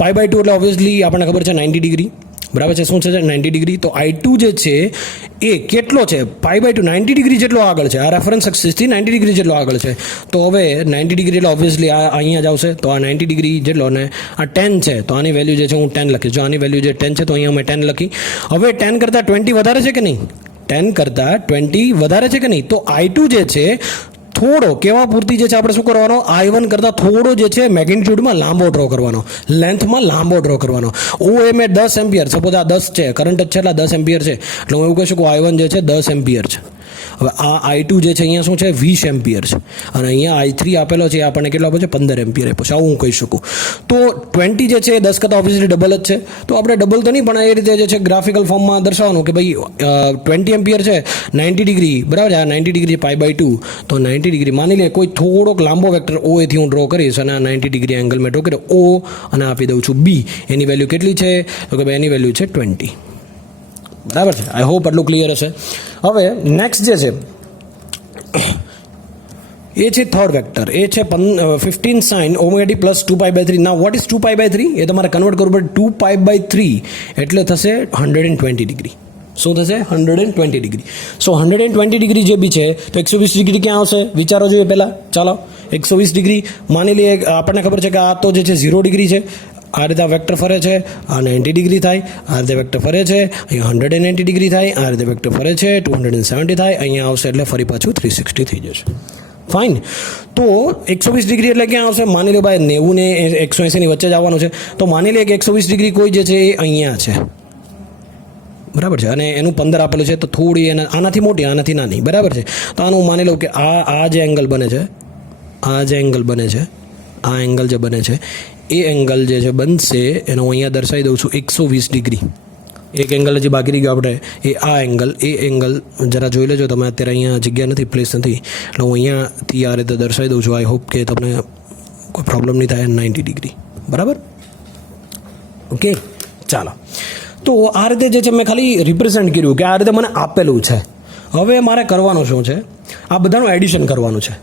π/2 એટલે ઓબ્વિયસલી આપણને ખબર છે 90°. બરાબર છે. શું છે? 90°. તો I2 જે છે એ કેટલો છે? π/2 90° જેટલો આગળ છે. આ રેફરન્સ એક્સિસથી 90° જેટલો આગળ છે. તો હવે 90° એટલે ઓબ્વિયસલી આ અહીંયા જ આવશે. તો આ 90° જેટલો અને આ 10 છે તો આની વેલ્યુ જે છે હું 10 લખીશ. જો આની વેલ્યુ જે 10 છે તો અહીંયા મેં 10 લખી. હવે 10 કરતાં 20 વધારે છે કે નહીં? 10 કરતાં 20 વધારે છે કે નહીં? તો I2 જે છે થોડો કેવા પૂરતી જે છે આપણે શું કરવાનો? I1 કરતાં થોડો જે છે મેગ્નિટ્યુડમાં લાંબો ડ્રો કરવાનો, લેન્થમાં લાંબો ડ્રો કરવાનો. O એ મેં 10 એમ્પિયર, સપોઝ આ 10 છે, કરંટ જ છે એટલે 10 એમ્પિયર છે એટલે હું એવું કહી શકું I1 જે છે 10 એમ્પિયર છે. હવે આ I2 જે છે અહીંયા શું છે? 20 એમ્પિયર છે. અને અહીંયા I3 આપેલો છે આપણને કેટલો આપે છે? 15 એમ્પિયર આપ્યો છે. આવું હું કહી શકું. તો 20 જે છે 10 કરતાં ઓબ્વિયસલી ડબલ જ છે. તો આપણે ડબલ તો નહીં પણ એ રીતે જે છે ગ્રાફિકલ ફોર્મમાં દર્શાવવાનું કે ભાઈ 20 એમ્પિયર છે 90°. બરાબર. આ 90° π/2 તો 90°. માની લે કોઈ થોડોક લાંબો વેક્ટર O એથી હું ડ્રો કરીશ અને આ 90° એંગલ મેં ડ્રો કર્યો O અને આપી દઉં છું B. એની વેલ્યુ કેટલી છે? તો કે ભાઈ એની વેલ્યુ છે 20. બરાબર છે. આઈ હોપ આટલું ક્લિયર હશે. હવે નેક્સ્ટ જે છે એ છે થર્ડ વેક્ટર. એ છે 15 sin omega t plus 2π/3. Now what is 2π/3? એ તમારે કન્વર્ટ કરવું પડે. 2π/3 એટલે થશે 120°. શું થશે? 120°. સો 120° જે બી છે તો 120° ક્યાં આવશે? વિચારો જોઈએ પહેલાં. ચાલો 120°. માની લઈએ આપણને ખબર છે કે આ તો જે છે 0° છે. આ રીતે આ વેક્ટર ફરે છે, આ 90° થાય. આ રીતે વેક્ટર ફરે છે, અહીંયા 180° થાય. આ રીતે વેક્ટર ફરે છે, 270 થાય. અહીંયા આવશે એટલે ફરી પાછું 360 થઈ જશે. ફાઇન. તો 120° એટલે ક્યાં આવશે? માની લો ભાઈ 90 ને 180 ની વચ્ચે જ આવવાનું છે. તો માની લે કે 120° કોઈ જે છે એ અહીંયા છે. બરાબર છે. અને એનું 15 આપેલું છે તો થોડી આનાથી મોટી આનાથી નાની. બરાબર છે. તો આનું માની લો કે આ જે એંગલ બને છે, આ જે એંગલ બને છે, આ એંગલ જે બને છે એ એંગલ જે છે બનશે એનો હું અહીંયા દર્શાવી દઉં છું 120°. એક એંગલ હજી બાકી રહી ગયો આપણે એ આ એંગલ. એ એંગલ જરા જોઈ લેજો તમે. અત્યારે અહીંયા જગ્યા નથી, પ્લેસ નથી એટલે હું અહીંયાથી આ રીતે દર્શાવી દઉં છું. આઈ હોપ કે તમને કોઈ પ્રોબ્લેમ નહીં થાય. 90°. બરાબર. ઓકે ચાલો, તો આ રીતે જે છે મેં ખાલી રિપ્રેઝેન્ટ કર્યું કે આ રીતે મને આપેલું છે. હવે મારે કરવાનું શું છે, આ બધાનું એડિશન કરવાનું છે.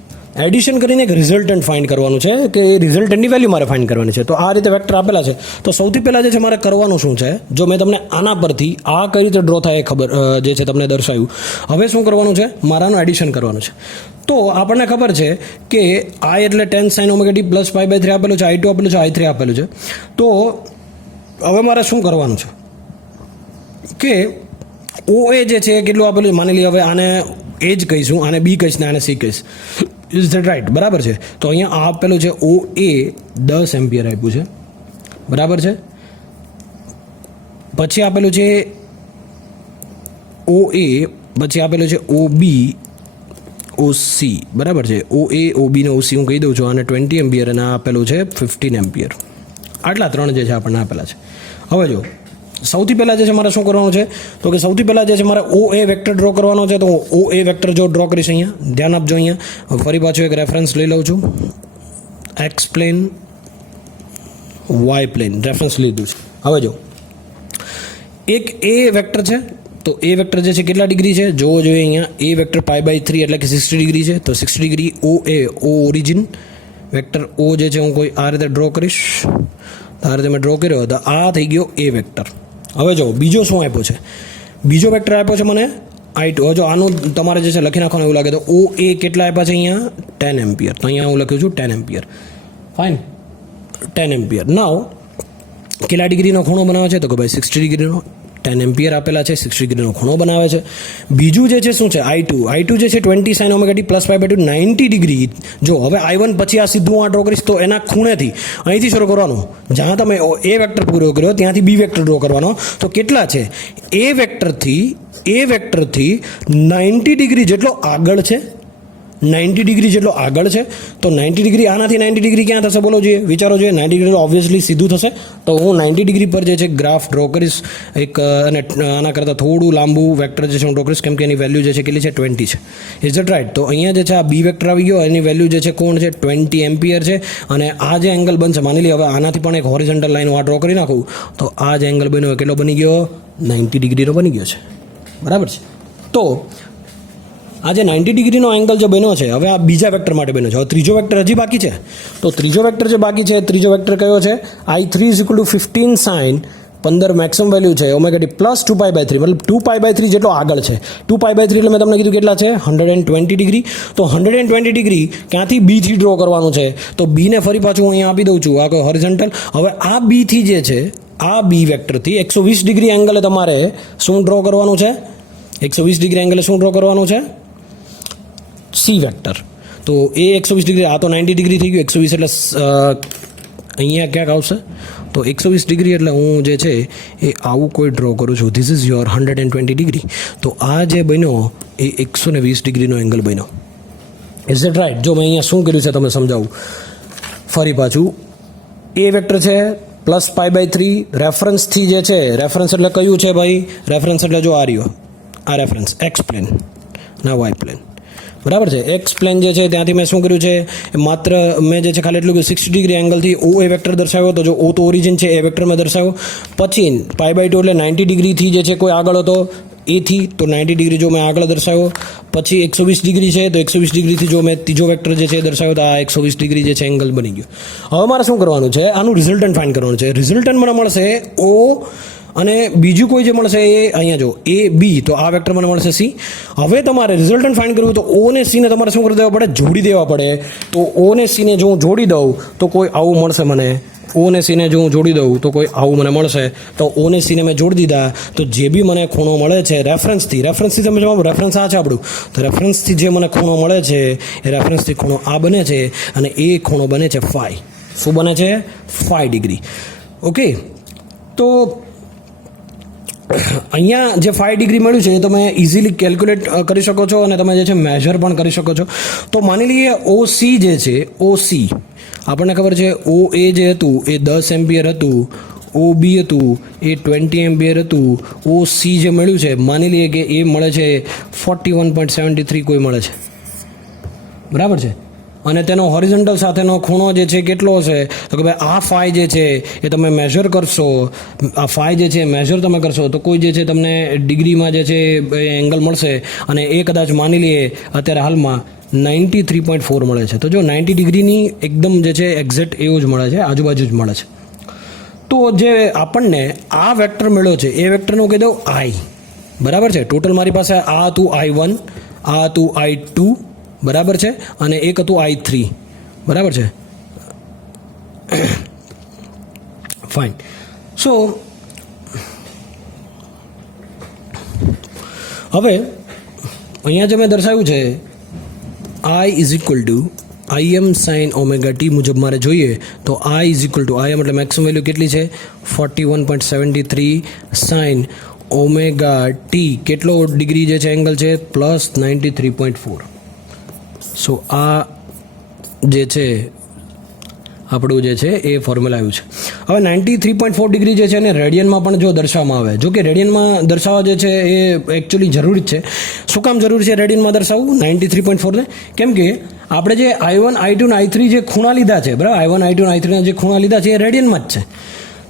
એડિશન કરીને એક રિઝલ્ટન્ટ ફાઇન્ડ કરવાનું છે કે એ રિઝલ્ટન્ટની વેલ્યુ મારે ફાઇન્ડ કરવાની છે. તો આ રીતે વેક્ટર આપેલા છે. તો સૌથી પહેલાં જે છે મારે કરવાનું શું છે, જો મેં તમને આના પરથી આ કઈ રીતે ડ્રો થાય એ ખબર જે છે તમને દર્શાવ્યું. હવે શું કરવાનું છે, મારાનું એડિશન કરવાનું છે. તો આપણને ખબર છે કે I એટલે 10 sin omega t પ્લસ π/3 આપેલું છે, I2 આપેલું છે, I3 આપેલું છે. તો હવે મારે શું કરવાનું છે કે OA જે છે કેટલું આપેલું છે, માની લઈએ હવે આને એ જ કહીશું, આને B કહીશ ને આને C કહીશ. Is that right? બરાબર છે. તો અહીંયા આ આપેલું છે OA 10 એમ્પિયર આપ્યું છે, બરાબર છે. પછી આપેલું છે OA, પછી આપેલું છે OB OC, બરાબર છે. OA OB ને OC હું કહી દઉં છું, આને 20 એમ્પિયર અને આ આપેલું છે 15 એમ્પિયર. આટલા ત્રણ જે છે આપણને આપેલા છે. હવે જો સૌથી પહેલાં જે છે મારે શું કરવાનું છે, તો કે સૌથી પહેલાં જે છે મારે OA વેક્ટર ડ્રો કરવાનો છે. તો OA વેક્ટર જો ડ્રો કરીશ અહીંયા, ધ્યાન આપજો. અહીંયા ફરી પાછું એક રેફરન્સ લઈ લઉં છું. X plane, Y plane reference લીધું છે. હવે જો એક A વેક્ટર છે, તો A વેક્ટર જે છે કેટલા ડિગ્રી છે જોવો જોઈએ. અહીંયા A વેક્ટર π/3 એટલે કે 60 ડિગ્રી છે. તો 60 degree OA, O origin vector O જે છે હું કોઈ આ રીતે ડ્રો કરીશ. આ રીતે મેં ડ્રો કર્યો તો આ થઈ ગયો A વેક્ટર. હવે જો બીજો શું આપ્યો છે, બીજો વેક્ટર આપ્યો છે મને I2. જો આનું તમારે જે છે લખી નાખવાનું એવું લાગે તો OA કેટલા આપ્યા છે અહીંયા 10 એમ્પિયર. તો અહીંયા હું લખ્યું છું 10 એમ્પિયર. Fine, 10 ampere. નાવ કેટલા ડિગ્રીનો ખૂણો બનાવે છે, તો કે ભાઈ 60 ડિગ્રીનો. 10 એમ્પિયર આપેલા છે, 60 ડિગ્રીનો ખૂણો બનાવે છે. બીજું જે છે શું છે I2 જે છે 20 sin omega t plus π/2 90 degree. જો હવે I1 પછી આ સીધું આ ડ્રો કરીશ તો એના ખૂણેથી અહીંથી શરૂ કરવાનું, જ્યાં તમે A વેક્ટર પૂરો કર્યો ત્યાંથી B વેક્ટર ડ્રો કરવાનો. તો કેટલા છે, A વેક્ટરથી 90 ડિગ્રી જેટલો આગળ છે, 90 ડિગ્રી જેટલો આગળ છે. તો 90 ડિગ્રી આનાથી 90 ડિગ્રી ક્યાં થશે બોલો જોઈએ, વિચારો જોઈએ. 90 ડિગ્રી ઓબ્વિયસલી સીધું થશે. તો હું 90 ડિગ્રી પર જે છે ગ્રાફ ડ્રો કરીશ એક, અને આના કરતાં થોડું લાંબુ વેક્ટર જે છે હું ડ્રો કરીશ, કેમ કે એની વેલ્યુ જે છે કેટલી છે 20 છે. Is that right? તો અહીંયા જે છે આ B વેક્ટર આવી ગયો, એની વેલ્યુ જે છે કોણ છે 20 એમ્પિયર છે. અને આ જે એંગલ બનશે, માની લઈએ હવે આનાથી પણ એક હોરિઝોન્ટલ લાઈન હું આ ડ્રો કરી નાખું તો આ જે એંગલ બન્યો કેટલો બની ગયો 90 ડિગ્રીનો બની ગયો છે, બરાબર છે. તો આ જે 90 ડિગ્રીનો એંગલ જે બન્યો છે, હવે આ બીજા વેક્ટર માટે બન્યો છે. હવે ત્રીજો વેક્ટર હજી બાકી છે. તો ત્રીજો વેક્ટર જે બાકી છે, ત્રીજો વેક્ટર કયો છે, I3 15 sin 15 મેક્સિમમ વેલ્યુ છે ઓમેગા ટી પ્લસ 2π/3, મતલબ 2π/3 જેટલો આગળ છે. 2π/3 એટલે મેં તમને કીધું કેટલા છે 120 ડિગ્રી. તો 120 ડિગ્રી ક્યાંથી B થી ડ્રો કરવાનું છે. તો B ને ફરી પાછું હું અહીંયા આપી દઉં છું, આ કોઈ હોરિઝોન્ટલ. હવે આ B થી જે છે, આ B વેક્ટરથી 120 ડિગ્રી એંગલે તમારે શું ડ્રો કરવાનું છે, 120 ડિગ્રી એંગલે શું ડ્રો કરવાનું છે, C વેક્ટર. તો એ 120 ડિગ્રી, આ તો 90 ડિગ્રી થઈ ગયું. 120 એટલે અહીંયા ક્યાંક આવશે. તો 120 ડિગ્રી એટલે હું જે છે એ આવું કોઈ ડ્રો કરું છું. This is your 120 degree. તો આ જે બન્યો એ 120 ડિગ્રીનો એંગલ બન્યો. Is that right? જો મેં અહીંયા શું કર્યું છે તમે સમજાવું ફરી પાછું. A વેક્ટર છે પ્લસ π/3, રેફરન્સથી જે છે, રેફરન્સ એટલે કયું છે ભાઈ, રેફરન્સ એટલે જો આ રહ્યો, આ રેફરન્સ એક્સ પ્લેન ના વાય પ્લેન, બરાબર છે. એક્સ પ્લેન જે છે ત્યાંથી મેં શું કર્યું છે, માત્ર મેં જે છે ખાલી એટલું કે 60 ડિગ્રી એંગલથી OA વેક્ટર દર્શાવ્યો. તો જો O તો ઓરિજિન છે, A વેક્ટર મેં દર્શાવ્યો. પછી π/2 એટલે 90 ડિગ્રીથી જે છે કોઈ આગળ હતો એથી, તો 90 ડિગ્રી જો મેં આગળ દર્શાવ્યો. પછી 120 ડિગ્રી છે, તો 120 ડિગ્રીથી જો મેં ત્રીજો વેક્ટર જે છે દર્શાવ્યો, તો આ 120 ડિગ્રી જે છે એંગલ બની ગયો. હવે મારે શું કરવાનું છે, આનું રિઝલ્ટન્ટ ફાઇન્ડ કરવાનું છે. રિઝલ્ટન્ટ મને મળશે O, અને બીજું કોઈ જે મળશે એ અહીંયા જો AB, તો આ વેક્ટર મને મળશે C. હવે તમારે રિઝલ્ટન્ટ ફાઇન્ડ કરવું તો O ને C ને તમારે શું કરી દેવા પડે, જોડી દેવા પડે. તો O ને C ને જો હું જોડી દઉં તો કોઈ આવું મળશે મને. O ને C ને જો હું જોડી દઉં તો કોઈ આવું મને મળશે. તો O ને C ને મેં જોડી દીધા, તો જે બી મને ખૂણો મળે છે રેફરન્સથી તમે જવાબ, રેફરન્સ આ છે આપણું, તો રેફરન્સથી જે મને ખૂણો મળે છે એ રેફરન્સથી ખૂણો આ બને છે, અને એ ખૂણો બને છે φ. શું બને છે, 5 ડિગ્રી. ઓકે, તો અહીંયા જે 5 ડિગ્રી મળ્યું છે એ તમે ઇઝીલી કેલ્ક્યુલેટ કરી શકો છો, અને તમે જે છે મેજર પણ કરી શકો છો. તો માની લઈએ OC જે છે, OC આપણને ખબર છે OA જે હતું એ 10 એમ્પિયર હતું, OB હતું એ 20 એમ્પિયર હતું, OC જે મળ્યું છે માની લઈએ કે એ મળે છે 41.73 કોઈ મળે છે, બરાબર છે. અને તેનો હોરિઝોન્ટલ સાથેનો ખૂણો જે છે કેટલો છે તો કે ભાઈ આ ફાઈ જે છે એ તમે મેઝર કરશો, આ ફાઈ જે છે મેઝર તમે કરશો તો કોઈ જે છે તમને ડિગ્રીમાં જે છે એંગલ મળશે અને એ કદાચ માની લઈએ અત્યારે હાલમાં 93.4 મળે છે. તો જો 90 ડિગ્રીની એકદમ જે છે એક્ઝેક્ટ એવું જ મળે છે, આજુબાજુ જ મળે છે. તો જે આપણને આ વેક્ટર મળ્યો છે એ વેક્ટરનું કહી દઉં આઈ, બરાબર છે. ટોટલ મારી પાસે આ હતું I1, આ હતું I2, બરાબર છે, અને એક હતું I3, બરાબર છે. ફાઇન. સો હવે અહીંયા જે મેં દર્શાવ્યું છે I is equal two Im sin omega t મુજબ મારે જોઈએ તો I is equal two Im એટલે મેક્સિમમ વેલ્યુ કેટલી છે 41.73 sin ઓમેગા ટી કેટલો ડિગ્રી જે છે એંગલ છે +93.4. સો આ જે છે આપણું જે છે એ ફોર્મ્યુલા આવ્યું છે. હવે 93.4 ડિગ્રી જે છે એને રેડિયનમાં પણ જો દર્શાવવામાં આવે, જો કે રેડિયનમાં દર્શાવવા જે છે એ એકચ્યુઅલી જરૂરી જ છે. શું કામ જરૂરી છે રેડિયનમાં દર્શાવવું 93.4 ને? કેમ કે આપણે જે I1, I2 અને I3 જે ખૂણા લીધા છે, બરાબર, I1, I2 અને I3 ના જે ખૂણા લીધા છે એ રેડિયનમાં જ છે.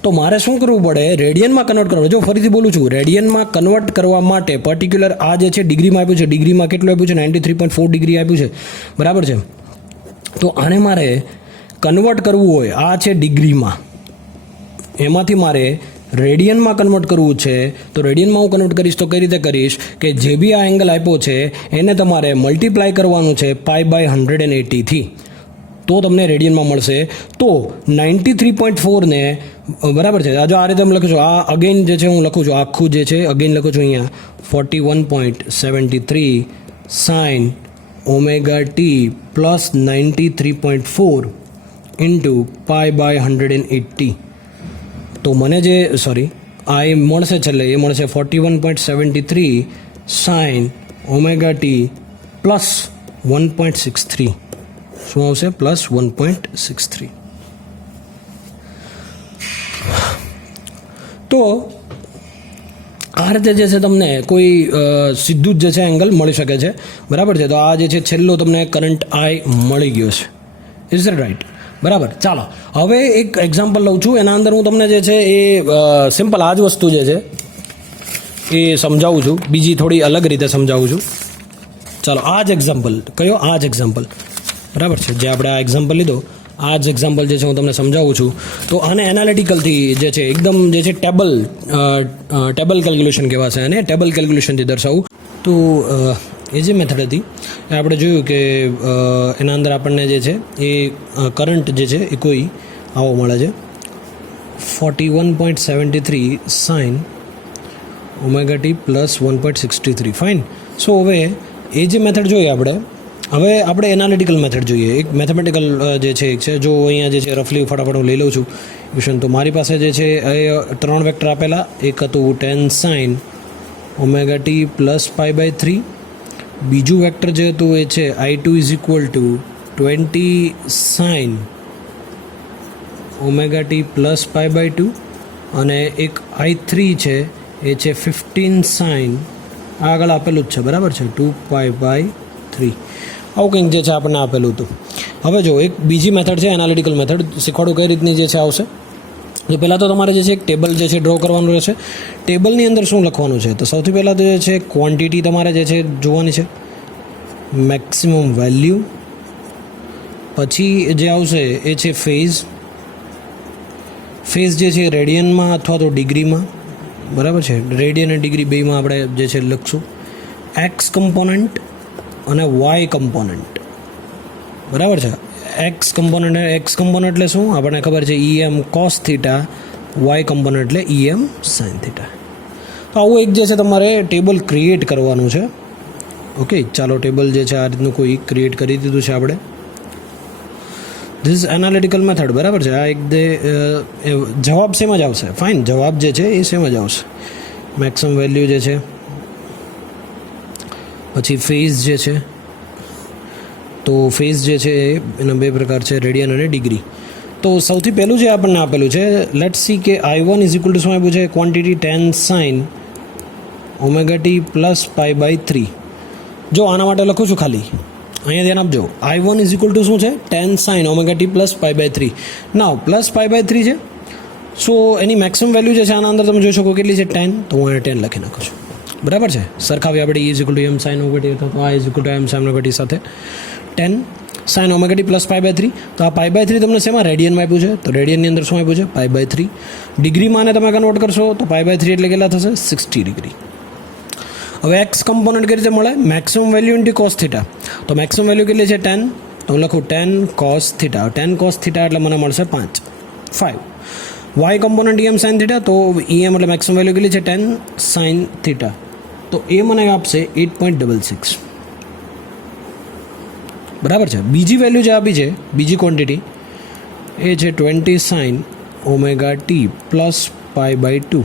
તો મારે શું કરવું પડે, રેડિયનમાં કન્વર્ટ કરવું. જો ફરીથી બોલું છું, રેડિયનમાં કન્વર્ટ કરવા માટે પર્ટિક્યુલર આ જે છે ડિગ્રીમાં આપ્યું છે, ડિગ્રીમાં કેટલું આપ્યું છે 93.4 ડિગ્રી આપ્યું છે, બરાબર છે. તો આને મારે કન્વર્ટ કરવું હોય, આ છે ડિગ્રીમાં, એમાંથી મારે રેડિયનમાં કન્વર્ટ કરવું છે. તો રેડિયનમાં હું કન્વર્ટ કરીશ તો કઈ રીતે કરીશ કે જે બી આ એંગલ આપ્યો છે એને તમારે મલ્ટીપ્લાય કરવાનું છે π/180 થી, તો તમને રેડિયનમાં મળશે. તો 93.4 ને બરાબર છે, જો આ રીતે તમે લખો છો, આ અગેન જે છે હું લખું છું, આખું જે છે અગેન લખું છું અહીંયા 41.73 sin ઓમેગા ટી +93.4 ઇન્ટુ π/180. તો મને જે આ એ મળશે છેલ્લે એ મળશે 41.73 sin ઓમેગા ટી +1.63. શું આવશે +1.63. તો આ રીતે જે છે તમને કોઈ સીધું જ જે છે એંગલ મળી શકે છે, બરાબર છે. તો આ જે છે છેલ્લો તમને કરંટ I મળી ગયો છે. Is that right? બરાબર. ચાલો હવે એક એક્ઝામ્પલ લઉં છું, એના અંદર હું તમને જે છે એ સિમ્પલ આ જ વસ્તુ જે છે એ સમજાવું છું, બીજી થોડી અલગ રીતે સમજાવું છું. ચાલો આ જ એક્ઝામ્પલ કયો, આ જ એક્ઝામ્પલ, બરાબર છે, જે આપણે આ એક્ઝામ્પલ લીધો, આ જ એક્ઝામ્પલ જે છે હું તમને સમજાવું છું. તો આને એનાલિટિકલથી જે છે એકદમ જે છે ટેબલ કેલ્ક્યુલેશન કહેવાશે, અને ટેબલ કેલ્ક્યુલેશનથી દર્શાવું. તો એ જે મેથડ હતી એ આપણે જોયું કે એના અંદર આપણને જે છે એ કરંટ જે છે એ કોઈ આવો મળે છે 41.73 sin ઓમેગા ટી +1.63. ફાઇન. સો હવે એ જે મેથડ જોઈએ આપણે, હવે આપણે એનાલિટિકલ મેથડ જોઈએ, એક મેથેમેટિકલ જે છે એક છે. જો અહીંયા જે છે રફલી ફટાફટ હું લઈ લઉં છું ક્વેશ્ચન. તો મારી પાસે જે છે એ 3 વેક્ટર આપેલા, એક હતું 10 sin ઓમેગા ટી +π/3, બીજું વેક્ટર જે હતું એ છે I2 is equal to 20 sin omega t +π/2, અને એક I3 છે એ છે 15 sin, આગળ આપેલું જ છે, બરાબર છે, 2π/3. આવું કંઈક જે છે આપણને આપેલું હતું. હવે જો એક બીજી મેથડ છે એનાલિટિકલ મેથડ, શીખવાડું કઈ રીતની જે છે આવશે. તો પહેલાં તો તમારે જે છે એક ટેબલ જે છે ડ્રો કરવાનું રહેશે. ટેબલની અંદર શું લખવાનું છે, તો સૌથી પહેલાં તો જે છે ક્વોન્ટિટી તમારે જે છે જોવાની છે, મેક્સિમમ વેલ્યુ, પછી જે આવશે એ છે ફેઝ જે છે રેડિયનમાં અથવા તો ડિગ્રીમાં, બરાબર છે, રેડિયન અને ડિગ્રી બેમાં આપણે જે છે લખશું. એક્સ કમ્પોનન્ટ અને વાય કમ્પોનન્ટ, બરાબર છે. એક્સ કમ્પોનન્ટ એટલે શું આપણને ખબર છે, EM cos theta, Y component એટલે EM sin થીટા. તો આવું એક જે છે તમારે ટેબલ ક્રિએટ કરવાનું છે. ઓકે, ચાલો ટેબલ જે છે આ રીતનું કોઈ ક્રિએટ કરી દીધું છે આપણે. ધીસ ઇઝ એનાલિટિકલ મેથડ, બરાબર છે. આ એક જવાબ સેમ જ આવશે. ફાઇન, જવાબ જે છે એ સેમ જ આવશે. મેક્સિમમ વેલ્યુ જે છે, પછી ફેઝ જે છે, તો ફેઝ જે છે એના બે પ્રકાર છે, રેડિયન અને ડિગ્રી. તો સૌથી પહેલું જે આપણને આપેલું છે, લેટ્સ સી કે I1 ઇઝ ઇક્વલ ટુ શું આપ્યું છે, ક્વોન્ટિટી 10 sin ઓમેગા ટી +π/3. જો આના માટે લખું છું ખાલી, અહીંયા ધ્યાન આપજો. I1 ઇઝ ઇક્વલ ટુ શું છે? Ten sine omega T plus pi by 3. Now plus pi by 3 છે. સો એની મેક્સિમમ વેલ્યુ જે છે આના અંદર તમે જોઈ શકો કેટલી છે? 10. તો હું અહીંયા 10 લખી નાખું છું. બરાબર છે. સરખાવી આપણે is equal to M sine omega t અથવા આ is equal to M sine omega t સાથે 10 sine omega T plus pi by 3. તો આ પાઈ બાય 3 તમને શેમાં? રેડિયનમાં આપ્યું છે. તો રેડિયનની અંદર શું આપ્યું છે? Pi by 3. ડિગ્રીમાં આને તમે કન્વર્ટ કરશો તો પાઈ બાય 3 એટલે કેટલા થશે? 60 ડિગ્રી. હવે એક્સ કમ્પોનન્ટ કઈ રીતે મળે? Maximum value into cos theta. તો મેક્સિમમ વેલ્યુ કેટલી છે? 10. તો હું લખું 10 કોસ થીટા. 10 કોસ થીટા એટલે મને મળશે 5. Y component EM sine theta. તો EM એટલે મેક્સિમમ વેલ્યુ કેટલી છે? 10 સાઇન થીટા. તો એ મને આપશે 8.66. બરાબર છે. બીજી વેલ્યુ જે આપી છે, બીજી ક્વોન્ટિટી એ છે 20 sine omega T plus pi by 2.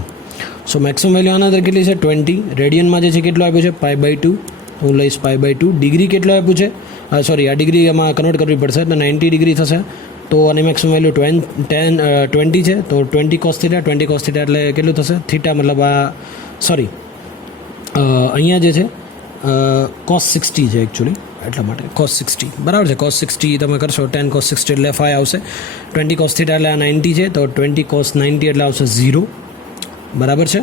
So maximum value આના અંદર કેટલી છે? 20. રેડિયનમાં જે છે કેટલું આપ્યું છે? Pi by 2. તો હું લઈશ પાઈ બાય 2. ડિગ્રી કેટલું આપ્યું છે? સોરી, આ ડિગ્રી એમાં કન્વર્ટ કરવી પડશે એટલે 90 ડિગ્રી થશે. તો આની મેક્સિમમ વેલ્યુ 20 છે. તો 20 કોસ થીટા. 20 કોસ થીટા એટલે કેટલું થશે? થીટા મતલબ આ સોરી અહીંયા જે છે કોસ 60 છે એકચ્યુઅલી, એટલા માટે કોસ 60. બરાબર છે. કોસ 60 તમે કરશો 10 કોસ 60 એટલે 5 આવશે. 20 કોસ થીટા એટલે આ 90 છે. તો 20 કોસ 90 એટલે આવશે 0. બરાબર છે.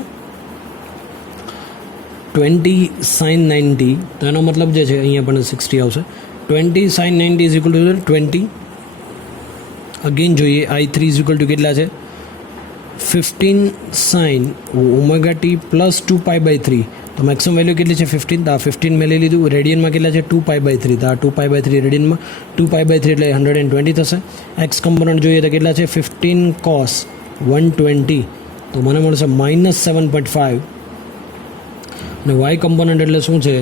20 સાઇન 90 તો એનો મતલબ જે છે અહીંયા પણ 60 આવશે. 20 sine 90 is equal to 20. Again જોઈએ I3 ઇઝ ઇક્વલ ટુ કેટલા છે? 15 sine omega T plus 2 pi by 3. તો મેક્સિમમ વેલ્યુ કેટલી છે? 15. તો આ 15 મેં લઈ લીધું. રેડિયનમાં કેટલા છે? 2 પાઈ બાય 3. તો આ 2 પાઈ બાય 3 રેડિયનમાં 2 પાઈ બાય 3 એટલે 120 થશે. એક્સ કમ્પોનન્ટ જોઈએ તો કેટલા છે? 15 કોસ 120. તો મને મળશે -7.5. અને વાય કમ્પોનન્ટ એટલે શું છે?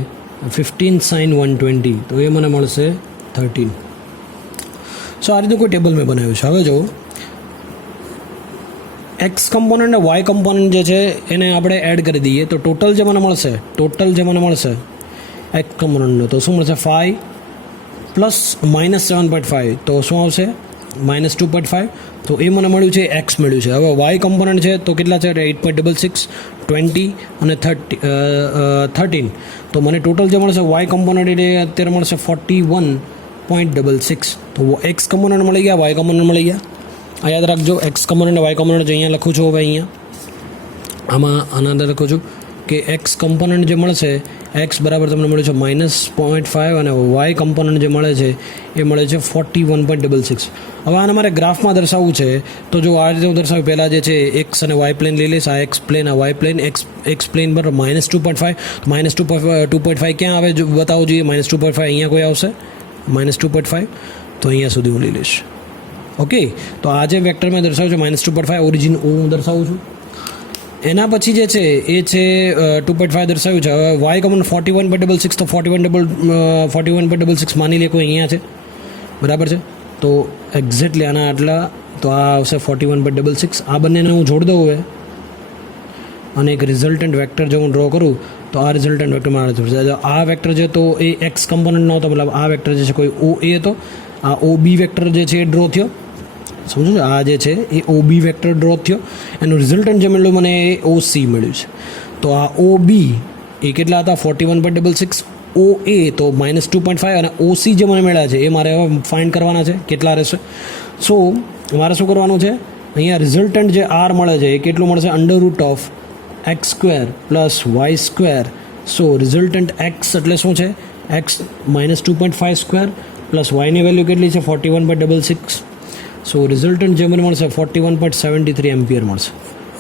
15 સાઇન 120. તો એ મને મળશે 13. સો આ રીતનું કોઈ ટેબલ મેં બનાવ્યું છે. હવે જુઓ, એક્સ કમ્પોનન્ટ અને વાય કમ્પોનન્ટ જે છે એને આપણે એડ કરી દઈએ તો ટોટલ જે મને મળશે એક્સ કમ્પોનન્ટનો તો શું મળશે? 5 પ્લસ -7.5. તો શું આવશે? -2.5. તો એ મને મળ્યું છે, એક્સ મળ્યું છે. હવે વાય કમ્પોનન્ટ છે તો કેટલા છે? 8.66, 20 અને 13. તો મને ટોટલ જે મળશે વાય કમ્પોનન્ટ એટલે અત્યારે મળશે 41.66. તો એક્સ કમ્પોનન્ટ મળી ગયા, વાય કમ્પોનન્ટ મળી ગયા. આ યાદ રાખજો. એક્સ કમ્પોનન્ટ વાય કમ્પોનન્ટ અહીંયા લખું છું. હવે અહીંયા આના અંદર લખું છું કે એક્સ કમ્પોનન્ટ જે મળશે એક્સ બરાબર તમને મળે છે -0.5 અને વાય કમ્પોનન્ટ જે મળે છે એ મળે છે 41.66. હવે આને મારે ગ્રાફમાં દર્શાવવું છે તો જો આ રીતે હું દર્શાવ્યું. પહેલાં જે છે એક્સ અને વાય પ્લેન લઈ લઈશ. આ એક્સ પ્લેન, આ વાય પ્લેન. એક્સ પ્લેન પર -2.5. -2.5 ક્યાં આવે જો બતાવો જોઈએ? -2.5 અહીંયા કોઈ આવશે? -2.5 તો અહીંયા સુધી હું લઈ લઈશ. ઓકે, તો આ જે વેક્ટર મેં દર્શાવ્યું છે -2.5 ઓરિજિન હું દર્શાવું છું. એના પછી જે છે એ છે 2.5 દર્શાવ્યું છે. હવે વાય કમ્પોનન્ટ 41.66. તો 41.66 માની લે કોઈ અહીંયા છે. બરાબર છે. તો એક્ઝેક્ટલી આના આટલા તો આ આવશે 41.66. આ બંનેને હું જોડ દઉં હવે અને એક રિઝલ્ટન્ટ વેક્ટર જો હું ડ્રો કરું તો આ રિઝલ્ટન્ટ વેક્ટરમાં આ વેક્ટર છે તો એ એક્સ કમ્પોનન્ટ ન હતો, મતલબ આ વેક્ટર જે છે કોઈ ઓ એ હતો. આ OB વેક્ટર જે છે એ ડ્રો થયો. સમજો છો? આ જે છે એ OB વેક્ટર ડ્રો થયો. એનું રિઝલ્ટન્ટ જે મળ્યું મને એ OC મળ્યું છે. તો આ OB એ કેટલા હતા? 41.66. OA તો -2.5 અને OC જે મને મળ્યા છે એ મારે હવે ફાઇન્ડ કરવાના છે કેટલા રહેશે. સો મારે શું કરવાનું છે? અહીંયા રિઝલ્ટન્ટ જે R મળે છે એ કેટલું મળશે? √x² + y². સો રિઝલ્ટન્ટ x એટલે શું છે? x -2.5² પ્લસ વાયની વેલ્યુ કેટલી છે? 41.66. સો રિઝલ્ટન્ટ જે મને મળશે 41.73 એમ્પિયર મળશે.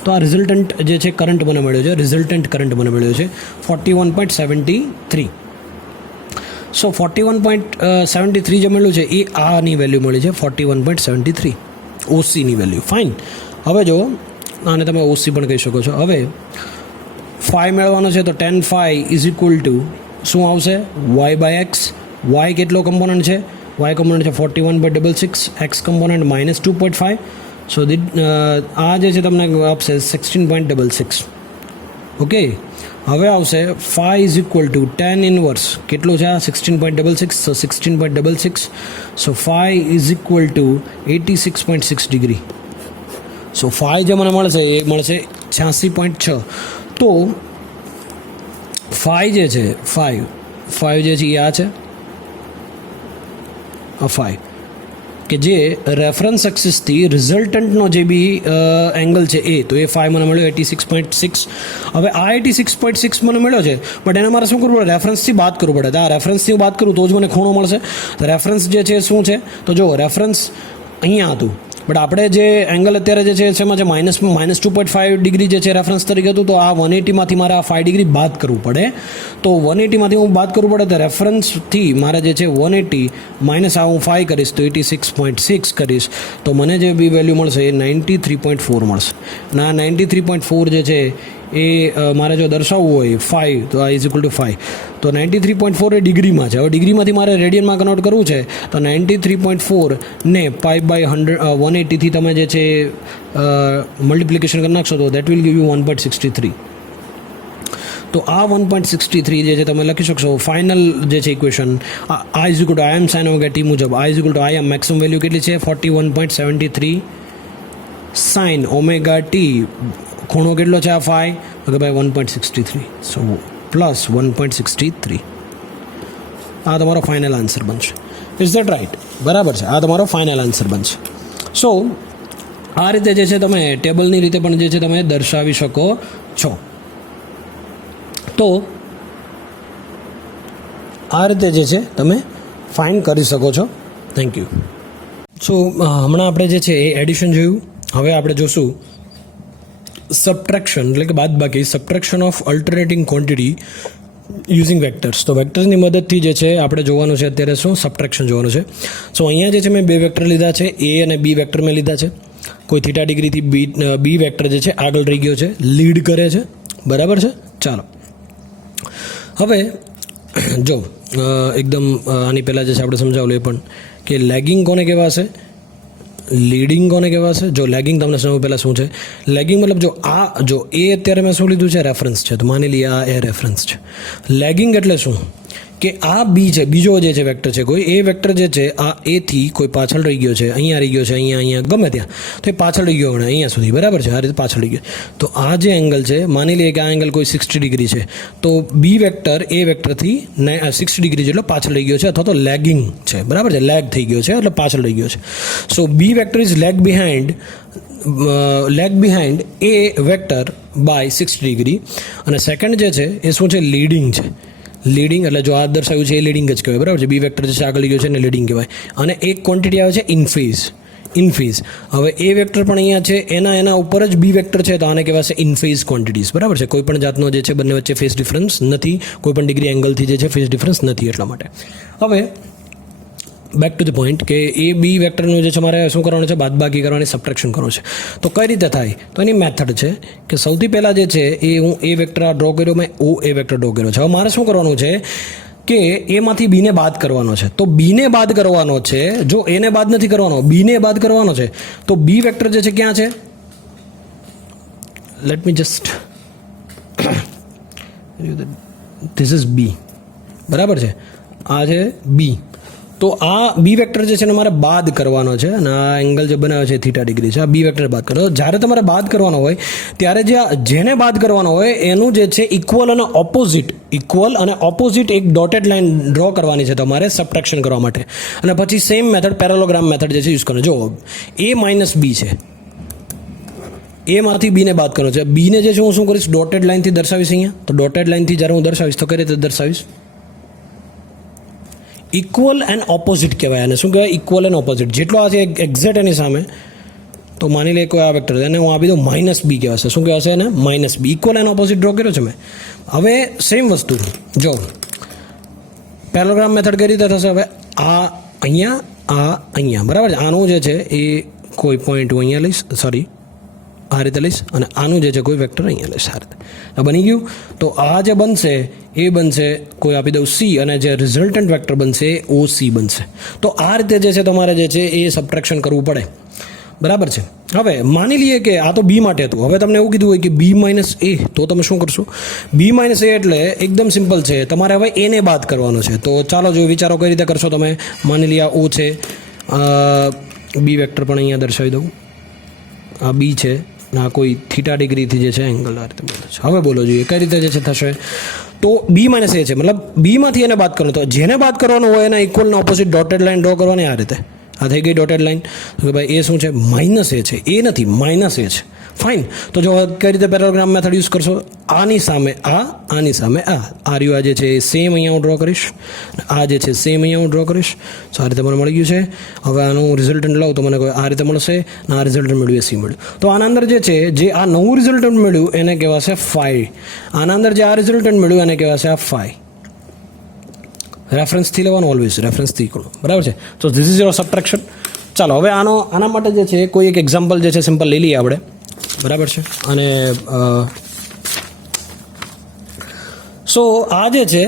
તો આ રિઝલ્ટન્ટ જે છે કરંટ મને મળ્યો છે, રિઝલ્ટન્ટ કરંટ મને મળ્યો છે 41.73. સો 41.73 જે મળ્યું છે એ આની વેલ્યુ મળી છે 41.73 ઓસીની વેલ્યુ. ફાઇન. હવે જો આને તમે ઓસી પણ કહી શકો છો. હવે ફાઈ મેળવવાનો છે તો 10 ફાઈ ઇઝ ઇક્વલ ટુ શું આવશે? y/x. વાય કેટલો કમ્પોનન્ટ છે? વાય કમ્પોનન્ટ છે 41.66. X component -2.5. સો આ જે છે તમને આપશે 16.66. ઓકે, હવે આવશે 5 ઇઝ ઇક્વલ ટુ 10 ઇનવર્સ કેટલું છે? આ 16.66. સો 16.66. સો 5 ઇઝ ઇક્વલ ટુ 86.6 ડિગ્રી. સો 5 જે મને મળશે એ મળશે 86.6. તો 5 જે છે 5 જે છે એ આ છે ફાઈ કે જે રેફરન્સ એક્સિસથી રિઝલ્ટન્ટનો જે બી એંગલ છે એ તો એ ફાઈ મને મળ્યો 86.6. હવે આ 86.6 મને મળ્યો છે, બટ એને મારે શું કરવું પડે? રેફરન્સથી બાદ કરવું પડે. તો આ રેફરન્સથી હું બાદ કરું તો જ મને ખૂણો મળશે. રેફરન્સ જે છે શું છે? તો જો રેફરન્સ અહીંયા હતું, બટ આપણે જે એંગલ અત્યારે જે છે એમાં જે માઇનસ 2.5 ડિગ્રી જે છે રેફરન્સ તરીકે હતું, તો આ 180માંથી મારે આ 5 ડિગ્રી બાદ કરવું પડે. તો 180માંથી હું બાદ કરવું પડે તો રેફરન્સથી મારે જે છે 180 માઇનસ આ હું 5 કરીશ તો 86.6 કરીશ, તો મને જે બી વેલ્યુ મળશે એ 93.4 મળશે. અને આ 93.4 જે છે એ મારે જો દર્શાવવું હોય 5 તો આ ઇઝ ઇક્વલ ટુ 5, તો 93.4 એ ડિગ્રીમાં છે. હવે ડિગ્રીમાંથી મારે રેડિયનમાં કન્વર્ટ કરવું છે, તો 93.4 ને પાઈ બાય 180થી તમે જે છે મલ્ટિપ્લિકેશન કરી નાખશો તો દેટ વિલ ગીવ યુ 1.63. તો આ 1.63 જે છે તમે લખી શકશો ફાઇનલ જે છે ઇક્વેશન આ is equal to I M sine omega t મુજબ આ is equal to I M maximum value કેટલી છે 41.73 સાઇન ઓમેગા ટી, ખૂણો કેટલો છે આ ફાઈ કે ભાઈ 1.63, સો પ્લસ 1.63. આ તમારો ફાઇનલ આન્સર બનશે. Is that right? બરાબર છે, આ તમારો ફાઇનલ આન્સર બનશે. સો આ રીતે જે છે તમે ટેબલની રીતે પણ જે છે તમે દર્શાવી શકો છો. તો આ રીતે જે છે તમે ફાઇન્ડ કરી શકો છો. Thank you. સો હમણાં આપણે જે છે એ એડિશન જોયું. હવે આપણે જોશું સબટ્રેક્શન, એટલે કે બાદબાકી, subtraction of alternating quantity using vectors. તો વેક્ટર્સની મદદથી જે છે આપણે જોવાનું છે અત્યારે શું સબટ્રેક્શન જોવાનું છે. સો અહીંયા જે છે મેં બે વેક્ટર લીધા છે, એ અને બી વેક્ટર મેં લીધા છે. કોઈ થીટા ડિગ્રીથી બી વેક્ટર જે છે આગળ રહી ગયો છે, લીડ કરે છે. બરાબર છે? ચાલો હવે જો એકદમ આની પહેલાં જે છે આપણે સમજાવેલું એ પણ કે લેગિંગ કોને કહેવાશે, લીડિંગ કોને કહેવાશે. જો લેગિંગ તમને સમજવું પહેલાં શું છે લેગિંગ, મતલબ જો એ અત્યારે મેં શું લીધું છે રેફરન્સ છે, તો માની લઈએ આ એ રેફરન્સ છે. લેગિંગ એટલે શું કે આ બી છે, બીજો જે છે વેક્ટર છે કોઈ, એ વેક્ટર જે છે આ એથી કોઈ પાછળ રહી ગયો છે, અહીંયા રહી ગયો છે, અહીંયા ગમે ત્યાં, તો એ પાછળ રહી ગયો ગણે અહીંયા સુધી. બરાબર છે? આ રીતે પાછળ રહી ગયો. તો આ જે એંગલ છે માની લઈએ કે આ એંગલ કોઈ 60 ડિગ્રી છે, તો બી વેક્ટર એ વેક્ટરથી 60 ડિગ્રી જેટલો પાછળ રહી ગયો છે, અથવા તો લેગિંગ છે. બરાબર છે? લેગ થઈ ગયો છે એટલે પાછળ રહી ગયો છે. So B vector is lag behind A vector by 60 degree. અને સેકન્ડ જે છે એ શું છે? લીડિંગ છે. લીડિંગ એટલે જો આ દર્શાવ્યું છે એ લીડિંગ જ કહેવાય. બરાબર છે? બી વેક્ટર જે છે આગળ ગયો છે એને લીડિંગ કહેવાય. અને એક ક્વોન્ટિટી આવે છે ઇનફેઝ. હવે એ વેક્ટર પણ અહીંયા છે, એના ઉપર જ બી વેક્ટર છે, તો આને કહેવાશે ઇનફેઝ ક્વોન્ટિટીઝ. બરાબર છે? કોઈ પણ જાતનો જે છે બંને વચ્ચે ફેઝ ડિફરન્સ નથી, કોઈ પણ ડિગ્રી એંગલથી જે છે ફેઝ ડિફરન્સ નથી. એટલા માટે હવે બેક ટુ ધ પોઈન્ટ કે એ બી વેક્ટરનું જે છે મારે શું કરવાનું છે? બાદબાકી કરવાની, સબટ્રેક્શન કરવાનું છે. તો કઈ રીતે થાય? તો એની મેથડ છે કે સૌથી પહેલાં જે છે એ હું એ વેક્ટર ડ્રો કર્યો, મેં ઓ એ વેક્ટર ડ્રો કર્યો છે. હવે મારે શું કરવાનું છે કે એમાંથી બીને બાદ કરવાનો છે. તો બીને બાદ કરવાનો છે, જો એને બાદ નથી કરવાનો, બીને બાદ કરવાનો છે. તો બી વેક્ટર જે છે ક્યાં છે? Let me just this is B. બરાબર છે? આ છે બી. તો આ બી વેક્ટર જે છે એને મારે બાદ કરવાનો છે, અને આ એંગલ જે બનાવે છે થીટા ડિગ્રી છે, આ બી વેક્ટર બાદ કરો. જ્યારે તમારે બાદ કરવાનો હોય ત્યારે જેને બાદ કરવાનો હોય એનું જે છે ઇક્વલ અને ઓપોઝિટ એક ડોટેડ લાઇન ડ્રો કરવાની છે તમારે સબટ્રેક્શન કરવા માટે. અને પછી સેમ મેથડ પેરેલોગ્રામ મેથડ જે છે યુઝ કરવાનો. જો એ માઇનસ બી છે, એમાંથી બીને બાદ કરવાનો છે. બીને જે છે હું શું કરીશ? ડોટેડ લાઇનથી દર્શાવીશ અહીંયા. તો ડોટેડ લાઇનથી જ્યારે હું દર્શાવીશ તો કઈ રીતે દર્શાવીશ? ઇક્વલ એન્ડ ઓપોઝિટ કહેવાય. અને શું કહેવાય? Equal and opposite. જેટલો આ છે એક્ઝેક્ટ એની સામે, તો માની લે કોઈ આ વેક્ટર એને હું આપી દઉં માઇનસ બી કહેવાશે. શું કહેવાશે એને? Minus B. Equal and opposite draw કર્યો છે મેં. હવે સેમ વસ્તુ જો પેરેલોગ્રામ મેથડ કઈ રીતે થશે? હવે આ અહીંયા બરાબર છે? આનું જે છે એ કોઈ પોઈન્ટ હું અહીંયા લઈશ, સોરી આ રીતે લઈશ, અને આનું જે છે કોઈ વેક્ટર અહીંયા લઈશ. આ રીતે બની ગયું. તો આ જે બનશે એ બનશે કોઈ આપી દઉં સી, અને જે રિઝલ્ટન્ટ વેક્ટર બનશે એ ઓ સી બનશે. તો આ રીતે જે છે તમારે જે છે એ સબટ્રેક્શન કરવું પડે. બરાબર છે? હવે માની લઈએ કે આ તો બી માટે હતું. હવે તમને એવું કીધું હોય કે બી માઇનસ એ, તો તમે શું કરશો? બી માઇનસ એ એટલે એકદમ સિમ્પલ છે, તમારે હવે એને બાદ કરવાનો છે. તો ચાલો જો વિચારો કઈ રીતે કરશો તમે. માની લઈએ ઓ છે, બી વેક્ટર પણ અહીંયા દર્શાવી દઉં, આ બી છે, આ કોઈ થીટા ડિગ્રીથી જે છે એંગલ આ રીતે મળે છે. હવે બોલો જોઈએ કઈ રીતે જે છે થશે? તો બી માઇનસ એ છે, મતલબ બીમાંથી એને બાદ કરવાનું. તો જેને બાદ કરવાનું હોય એના ઇક્વલના ઓપોઝિટ ડોટેડ લાઇન ડ્રો કરવાની આ રીતે. આ થઈ ગઈ ડોટેડ લાઇન. તો ભાઈ એ શું છે? માઇનસ એ છે, એ નથી, માઇનસ એ છે. ફાઇન. તો જો કઈ રીતે પેરેલોગ્રામ મેથડ યુઝ કરશો? આની સામે આ, આની સામે આ. આ રહ્યું આ જે છે એ સેમ અહીંયા હું ડ્રો કરીશ, આ જે છે સેમ અહીંયા હું ડ્રો કરીશ. તો આ રીતે મને મળી ગયું છે. હવે આનું રિઝલ્ટન્ટ લઉં તો મને આ રીતે મળશે, અને આ રિઝલ્ટન્ટ મળ્યું એ સી મળ્યું. તો આના અંદર જે છે, જે આ નવું રિઝલ્ટન્ટ મળ્યું એને કહેવાશે ફાઈ. આના અંદર જે આ રિઝલ્ટન્ટ મળ્યું એને કહેવાશે આ ફાઈ. રેફરન્સથી લેવાનું ઓલવેઝ, રેફરન્સથી કરો, બરાબર છે. તો ધીસ ઇઝ યોર સબટ્રેક્શન. ચાલો હવે આના માટે જે છે કોઈ એક એક્ઝામ્પલ જે છે સિમ્પલ લઈ લઈએ આપણે, બરાબર છે. અને સો આ જે છે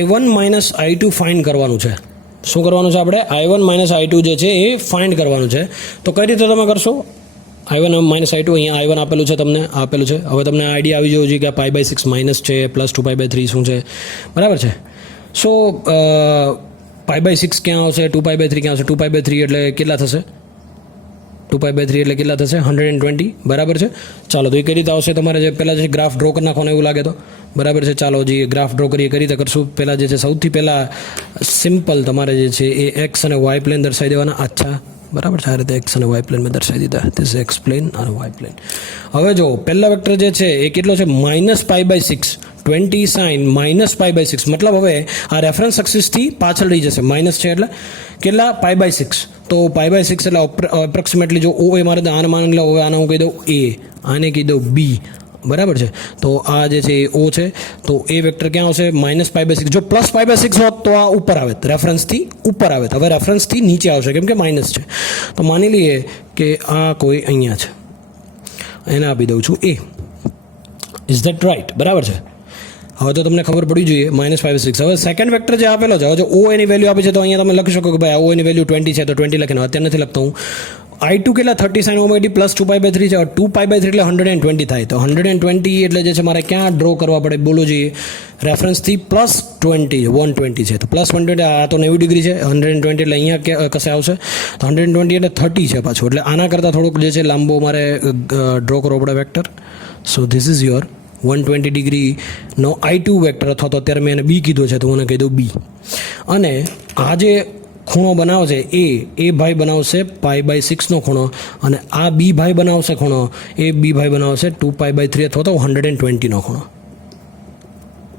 I1 માઇનસ I2 ફાઇન્ડ કરવાનું છે. શું કરવાનું છે આપણે? I1 માઇનસ I2 જે છે એ ફાઇન્ડ કરવાનું છે. તો કઈ રીતે તમે કરશો? I1 માઇનસ I2, અહીંયા I1 આપેલું છે, તમને આપેલું છે. હવે તમને આઈડિયા આવી જવું જોઈએ કે π/6 માઇનસ છે, પ્લસ 2π/3 શું છે, બરાબર છે. સો π/6 ક્યાં આવશે? 2π/3 ક્યાં આવશે? 2π/3 એટલે કેટલા થશે? 2π/3 એટલે કેટલા થશે? 120, બરાબર છે. ચાલો તો એ કઈ રીતે આવશે? તમારે જે પહેલાં જે ગ્રાફ ડ્રો કરી નાખવાનો એવું લાગે તો, બરાબર છે. ચાલો જે ગ્રાફ ડ્રો કરીએ કઈ રીતે કરશું? પહેલાં જે છે સૌથી પહેલાં સિમ્પલ તમારે જે છે એ એક્સ અને વાય પ્લેન દર્શાવી દેવાના. અચ્છા, બરાબર છે. આ રીતે એક્સ અને વાય પ્લેન મેં દર્શાવી દીધા. ધીસ એક્સ પ્લેન અને વાય પ્લેન. હવે જો પહેલા વેક્ટર જે છે એ કેટલો છે? -π/6. 20 સાઇન -π/6, મતલબ હવે આ રેફરન્સ એક્સિસથી પાછળ રહી જશે. માઇનસ છે એટલે કેટલા? π/6. તો π/6 એટલે એપ્રોક્સિમેટલી જો ઓ એ મારે આને માની લો, હવે આને હું કહી દઉં એ, આને કહી દઉં બી, બરાબર છે. તો આ જે છે એ ઓ છે. તો એ વેક્ટર ક્યાં આવશે? -π/6. જો +π/6 હોત તો આ ઉપર આવે, રેફરન્સથી ઉપર આવે. હવે રેફરન્સથી નીચે આવશે કેમ કે માઇનસ છે. તો માની લઈએ કે આ કોઈ અહીંયા છે, એને આપી દઉં છું એ. Is that right? બરાબર છે. હવે તો તમને ખબર પડવી જોઈએ -π/6. હવે સેકન્ડ વેક્ટર જે આપેલો છે, હવે જો ઓ એની વેલ્યુ આપી છે તો અહીંયા તમે લખી શકો કે ભાઈ ઓ એની વેલ્યુ 20 છે તો 20 લખીને. અત્યારે નથી લખતો હું. I2 કેટલા? 30 sin ωt પ્લસ 2π/3 છે. 2π/3 એટલે 120 થાય. તો 120 એટલે જે છે મારે ક્યાં ડ્રો કરવા પડે? બોલો જોઈએ. રેફરન્સથી +20, 120 છે. તો +120, આ તો 90 ડિગ્રી છે. 120 એટલે અહીંયા કશે આવશે. તો 120 એટલે 30 છે પાછું. એટલે આના કરતાં થોડુંક જે છે લાંબો મારે ડ્રો કરવો પડે vector. So this is your 120 ડિગ્રીનો I2 વેક્ટર, અથવા તો અત્યારે મેં એને બી કીધો છે તો હું એને કહી દઉં બી. અને આ જે ખૂણો બનાવશે એ ભાઈ બનાવશે π/6નો ખૂણો, અને આ બી ભાઈ બનાવશે ખૂણો, એ બી ભાઈ બનાવશે 2π/3 અથવા તો 120નો ખૂણો.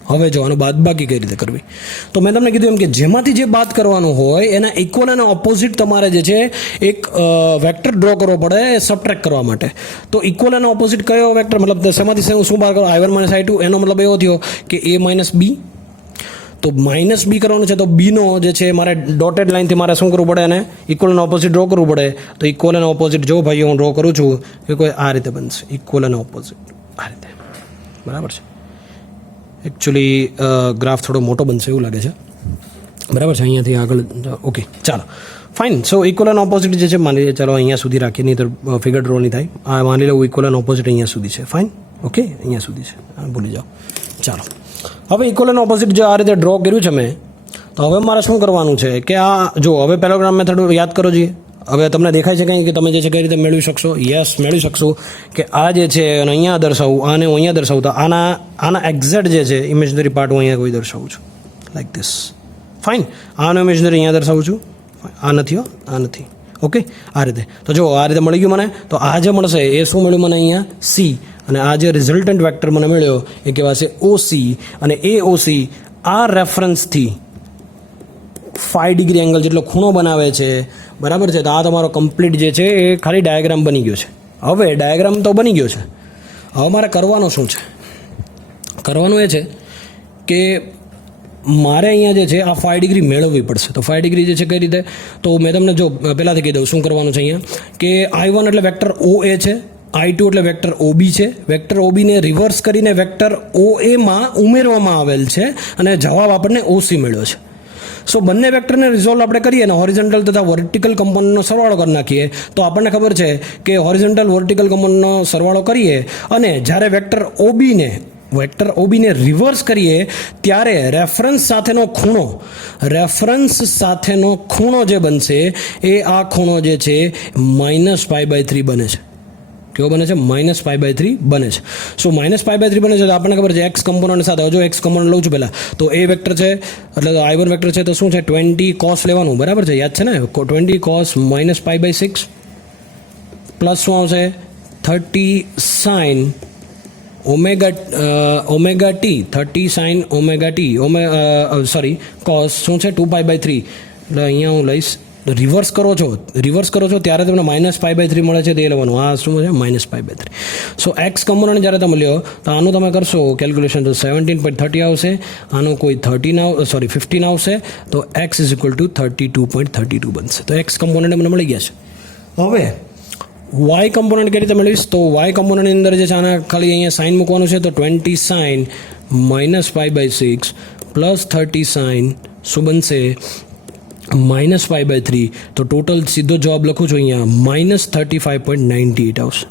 હવે જો આનું બાદબાકી કઈ રીતે કરવી? તો મેં તમને કીધું એમ કે જેમાંથી જે બાદ કરવાનું હોય એના ઇક્વલ અને ઓપોઝિટ તમારે જે છે એક વેક્ટર ડ્રો કરવો પડે સબટ્રેક્ટ કરવા માટે. તો ઇક્વલ અને ઓપોઝિટ કયો વેક્ટર? મતલબ શેમાંથી શું બહાર કરો? I1 minus I2. એનો મતલબ એવો થયો કે A માઇનસ બી. તો માઇનસ બી કરવાનું છે, તો બીનો જે છે મારે ડોટેડ લાઇનથી મારે શું કરવું પડે? એને ઇક્વલ અને ઓપોઝિટ ડ્રો કરવું પડે. તો ઇક્વલ અને ઓપોઝિટ જો ભાઈ હું ડ્રો કરું છું કે કોઈ આ રીતે બનશે, ઇક્વલ અને ઓપોઝિટ આ રીતે, બરાબર છે. એકચ્યુઅલી ગ્રાફ થોડો મોટો બનશે એવું લાગે છે, બરાબર છે. અહીંયાથી આગળ ઓકે, ચાલો fine. So equal and opposite જે છે માની ચાલો અહીંયા સુધી રાખીએ, નહીં તો ફિગર ડ્રો નહીં થાય. આ માની લઉં ઇક્વલ એન્ડ ઓપોઝિટ અહીંયા સુધી છે. ફાઇન, ઓકે, અહીંયા સુધી છે, ભૂલી જાઓ. ચાલો હવે ઇક્વલ એન્ડ ઓપોઝિટ જો આ રીતે ડ્રો કર્યું છે મેં, તો હવે મારે શું કરવાનું છે કે આ જો હવે પેરેલોગ્રામ મેથડ યાદ કરો જોઈએ. હવે તમને દેખાય છે કંઈ કે તમે જે છે કઈ રીતે મેળવી શકશો? યસ, મેળવી શકશો. કે આ જે છે અને અહીંયા દર્શાવું, આને હું અહીંયા દર્શાવું, તો આના એક્ઝેક્ટ જે છે ઇમેજનરી પાર્ટ હું અહીંયા કોઈ દર્શાવું છું, લાઈક ધીસ. ફાઇન. આનો ઇમેજનરી અહીંયા દર્શાવું છું. આ નથી, આ નથી. ઓકે, આ રીતે. તો જો આ રીતે મળી ગયું મને. તો આ જે મળશે એ શું મળ્યું મને? અહીંયા સી. અને આ જે રિઝલ્ટન્ટ વેક્ટર મને મળ્યો એ કહેવાશે OC. અને એ OC આ રેફરન્સથી 5 ડિગ્રી એંગલ જેટલો ખૂણો બનાવે છે, બરાબર છે. તો આ તમારો કમ્પ્લીટ જે છે એ ખાલી ડાયાગ્રામ બની ગયો છે. હવે ડાયાગ્રામ તો બની ગયો છે, હવે મારે કરવાનું શું છે? કરવાનું એ છે કે મારે અહીંયા જે છે આ 5 ડિગ્રી મેળવવી પડશે. તો 5 ડિગ્રી જે છે કઈ રીતે? તો મેં તમને જો પહેલાંથી કહી દઉં શું કરવાનું છે અહીંયા. કે I1 એટલે વેક્ટર OA છે, I2 એટલે વેક્ટર OB છે. વેક્ટર OB ને રિવર્સ કરીને વેક્ટર OA માં ઉમેરવામાં આવેલ છે, અને જવાબ આપણને OC મળ્યો છે. સો બંને વેક્ટરને રિઝોલ્વ આપણે કરીએ અને હોરિઝોન્ટલ તથા વર્ટિકલ કમ્પોનન્ટનો સરવાળો કરી નાખીએ તો આપણને ખબર છે કે હોરિઝોન્ટલ વર્ટિકલ કમ્પોનન્ટનો સરવાળો કરીએ અને જ્યારે વેક્ટર OB ને રિવર્સ કરીએ ત્યારે રેફરન્સ સાથેનો ખૂણો જે બનશે એ આ ખૂણો જે છે -π/3 બને છે. કેવો બને છે -π/3 બને છે. સો -π/3 બને છે તો આપણને ખબર છે એક્સ કમ્પોનન્ટ સાથે જો એક્સ કમ્પોનન્ટ લઉં છું પહેલાં તો એ વેક્ટર છે એટલે તો I1 વેક્ટર છે તો શું છે 20 cos લેવાનું બરાબર છે યાદ છે ને 20 cos -π/6 પ્લસ શું આવશે 30 sin omega T 30 sin omega T sorry cos શું છે 2π/3 એટલે અહીંયા હું લઈશ રિવર્સ કરો છો ત્યારે તમને -π/3 મળે છે તે લેવાનું આ શું છે -π/3. સો એક્સ કમ્પોનન્ટ જ્યારે તમે લ્યો તો આનું તમે કરશો કેલ્ક્યુલેશન તો 17.30 આવશે આનું કોઈ 15 આવશે તો એક્સ ઇઝ ઇક્વલ ટુ 32.32 બનશે. તો એક્સ કમ્પોનન્ટ મને મળી ગયા છે. હવે વાય કમ્પોનન્ટ કઈ રીતે મેળવીશ તો વાય કમ્પોનન્ટની અંદર જે છે આના ખાલી અહીંયા સાઇન મૂકવાનું છે તો 20 sin -π/6 પ્લસ 30 sin શું બનશે -π/3 તો ટોટલ સીધો જવાબ લખું છું અહીંયા -35.98 આવશે.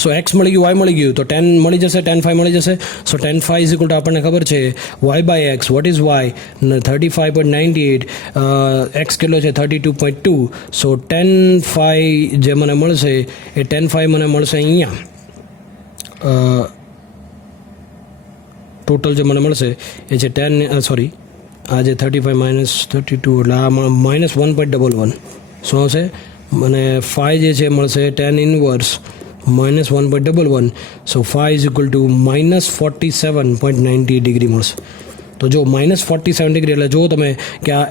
સો એક્સ મળી ગયું વાય મળી ગયું તો 10 મળી જશે 10 5 મળી જશે. સો 10 5 ઇઝ ઇક્વલ ટુ આપણને ખબર છે y/x what is why 35.98 x કેટલો છે 32.2 સો 10 5 જે મને મળશે એ 10 5 મને મળશે અહીંયા ટોટલ જે મને મળશે એ છે 10 સોરી આ જે 35 - 32 એટલે આ -1.11 શું આવશે મને 5 જે છે મળશે 10 inverse -1.11 so 5 is equal two -47.90 degree મળશે. તો જો -47 ડિગ્રી એટલે જો તમે કે આ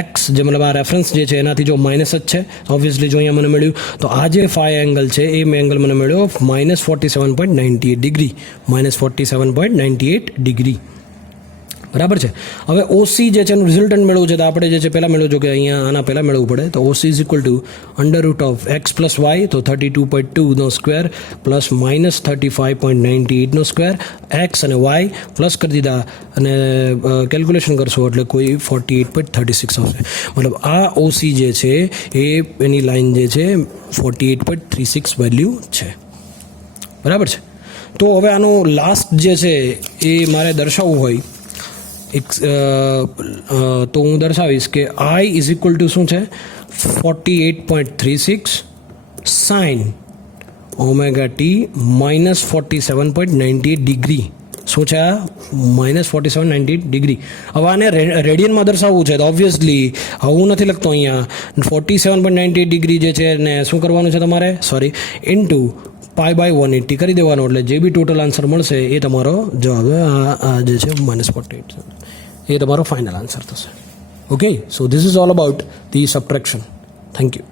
એક્સ જે મતલબ આ રેફરન્સ જે છે એનાથી જો માઇનસ જ છે ઓબ્વિયસલી જો અહીંયા મને મળ્યું તો આ જે ફાઈ એંગલ છે એ એંગલ મને મળ્યો -47.98 ડિગ્રી -47.98 ડિગ્રી બરાબર છે. હવે ઓસી જે છે એનું રિઝલ્ટન્ટ મેળવવું છે તો આપણે જે છે પહેલાં મેળવજો કે અહીંયા આના પહેલાં મેળવવું પડે તો OC is equal to √(x + y) તો 32.2 નો સ્ક્વેર પ્લસ -35.98 નો સ્ક્વેર એક્સ અને વાય પ્લસ કરી દીધા અને કેલ્ક્યુલેશન કરશો એટલે કોઈ 48.36 આવશે. મતલબ આ ઓસી જે છે એ એની લાઈન જે છે 48.36 વેલ્યુ છે બરાબર છે. તો હવે આનું લાસ્ટ જે છે એ મારે દર્શાવવું હોય તો હું દર્શાવીશ કે I ઇઝ ઇક્વલ ટુ શું છે 48.36 sin ઓમેગા ટી -47.98 ડિગ્રી શું છે આ -47.98 ડિગ્રી. હવે આને રેડિયનમાં દર્શાવવું છે તો ઓબ્વિયસલી હું નથી લખતો અહીંયા 47.98 ડિગ્રી જે છે ને શું કરવાનું છે તમારે સોરી ઇન્ટુ π/180 કરી દેવાનો એટલે જે બી ટોટલ આન્સર મળશે એ તમારો જવાબ આ જે છે -48 એ તમારો ફાઇનલ આન્સર થશે. Okay so this is all about the subtraction. Thank you.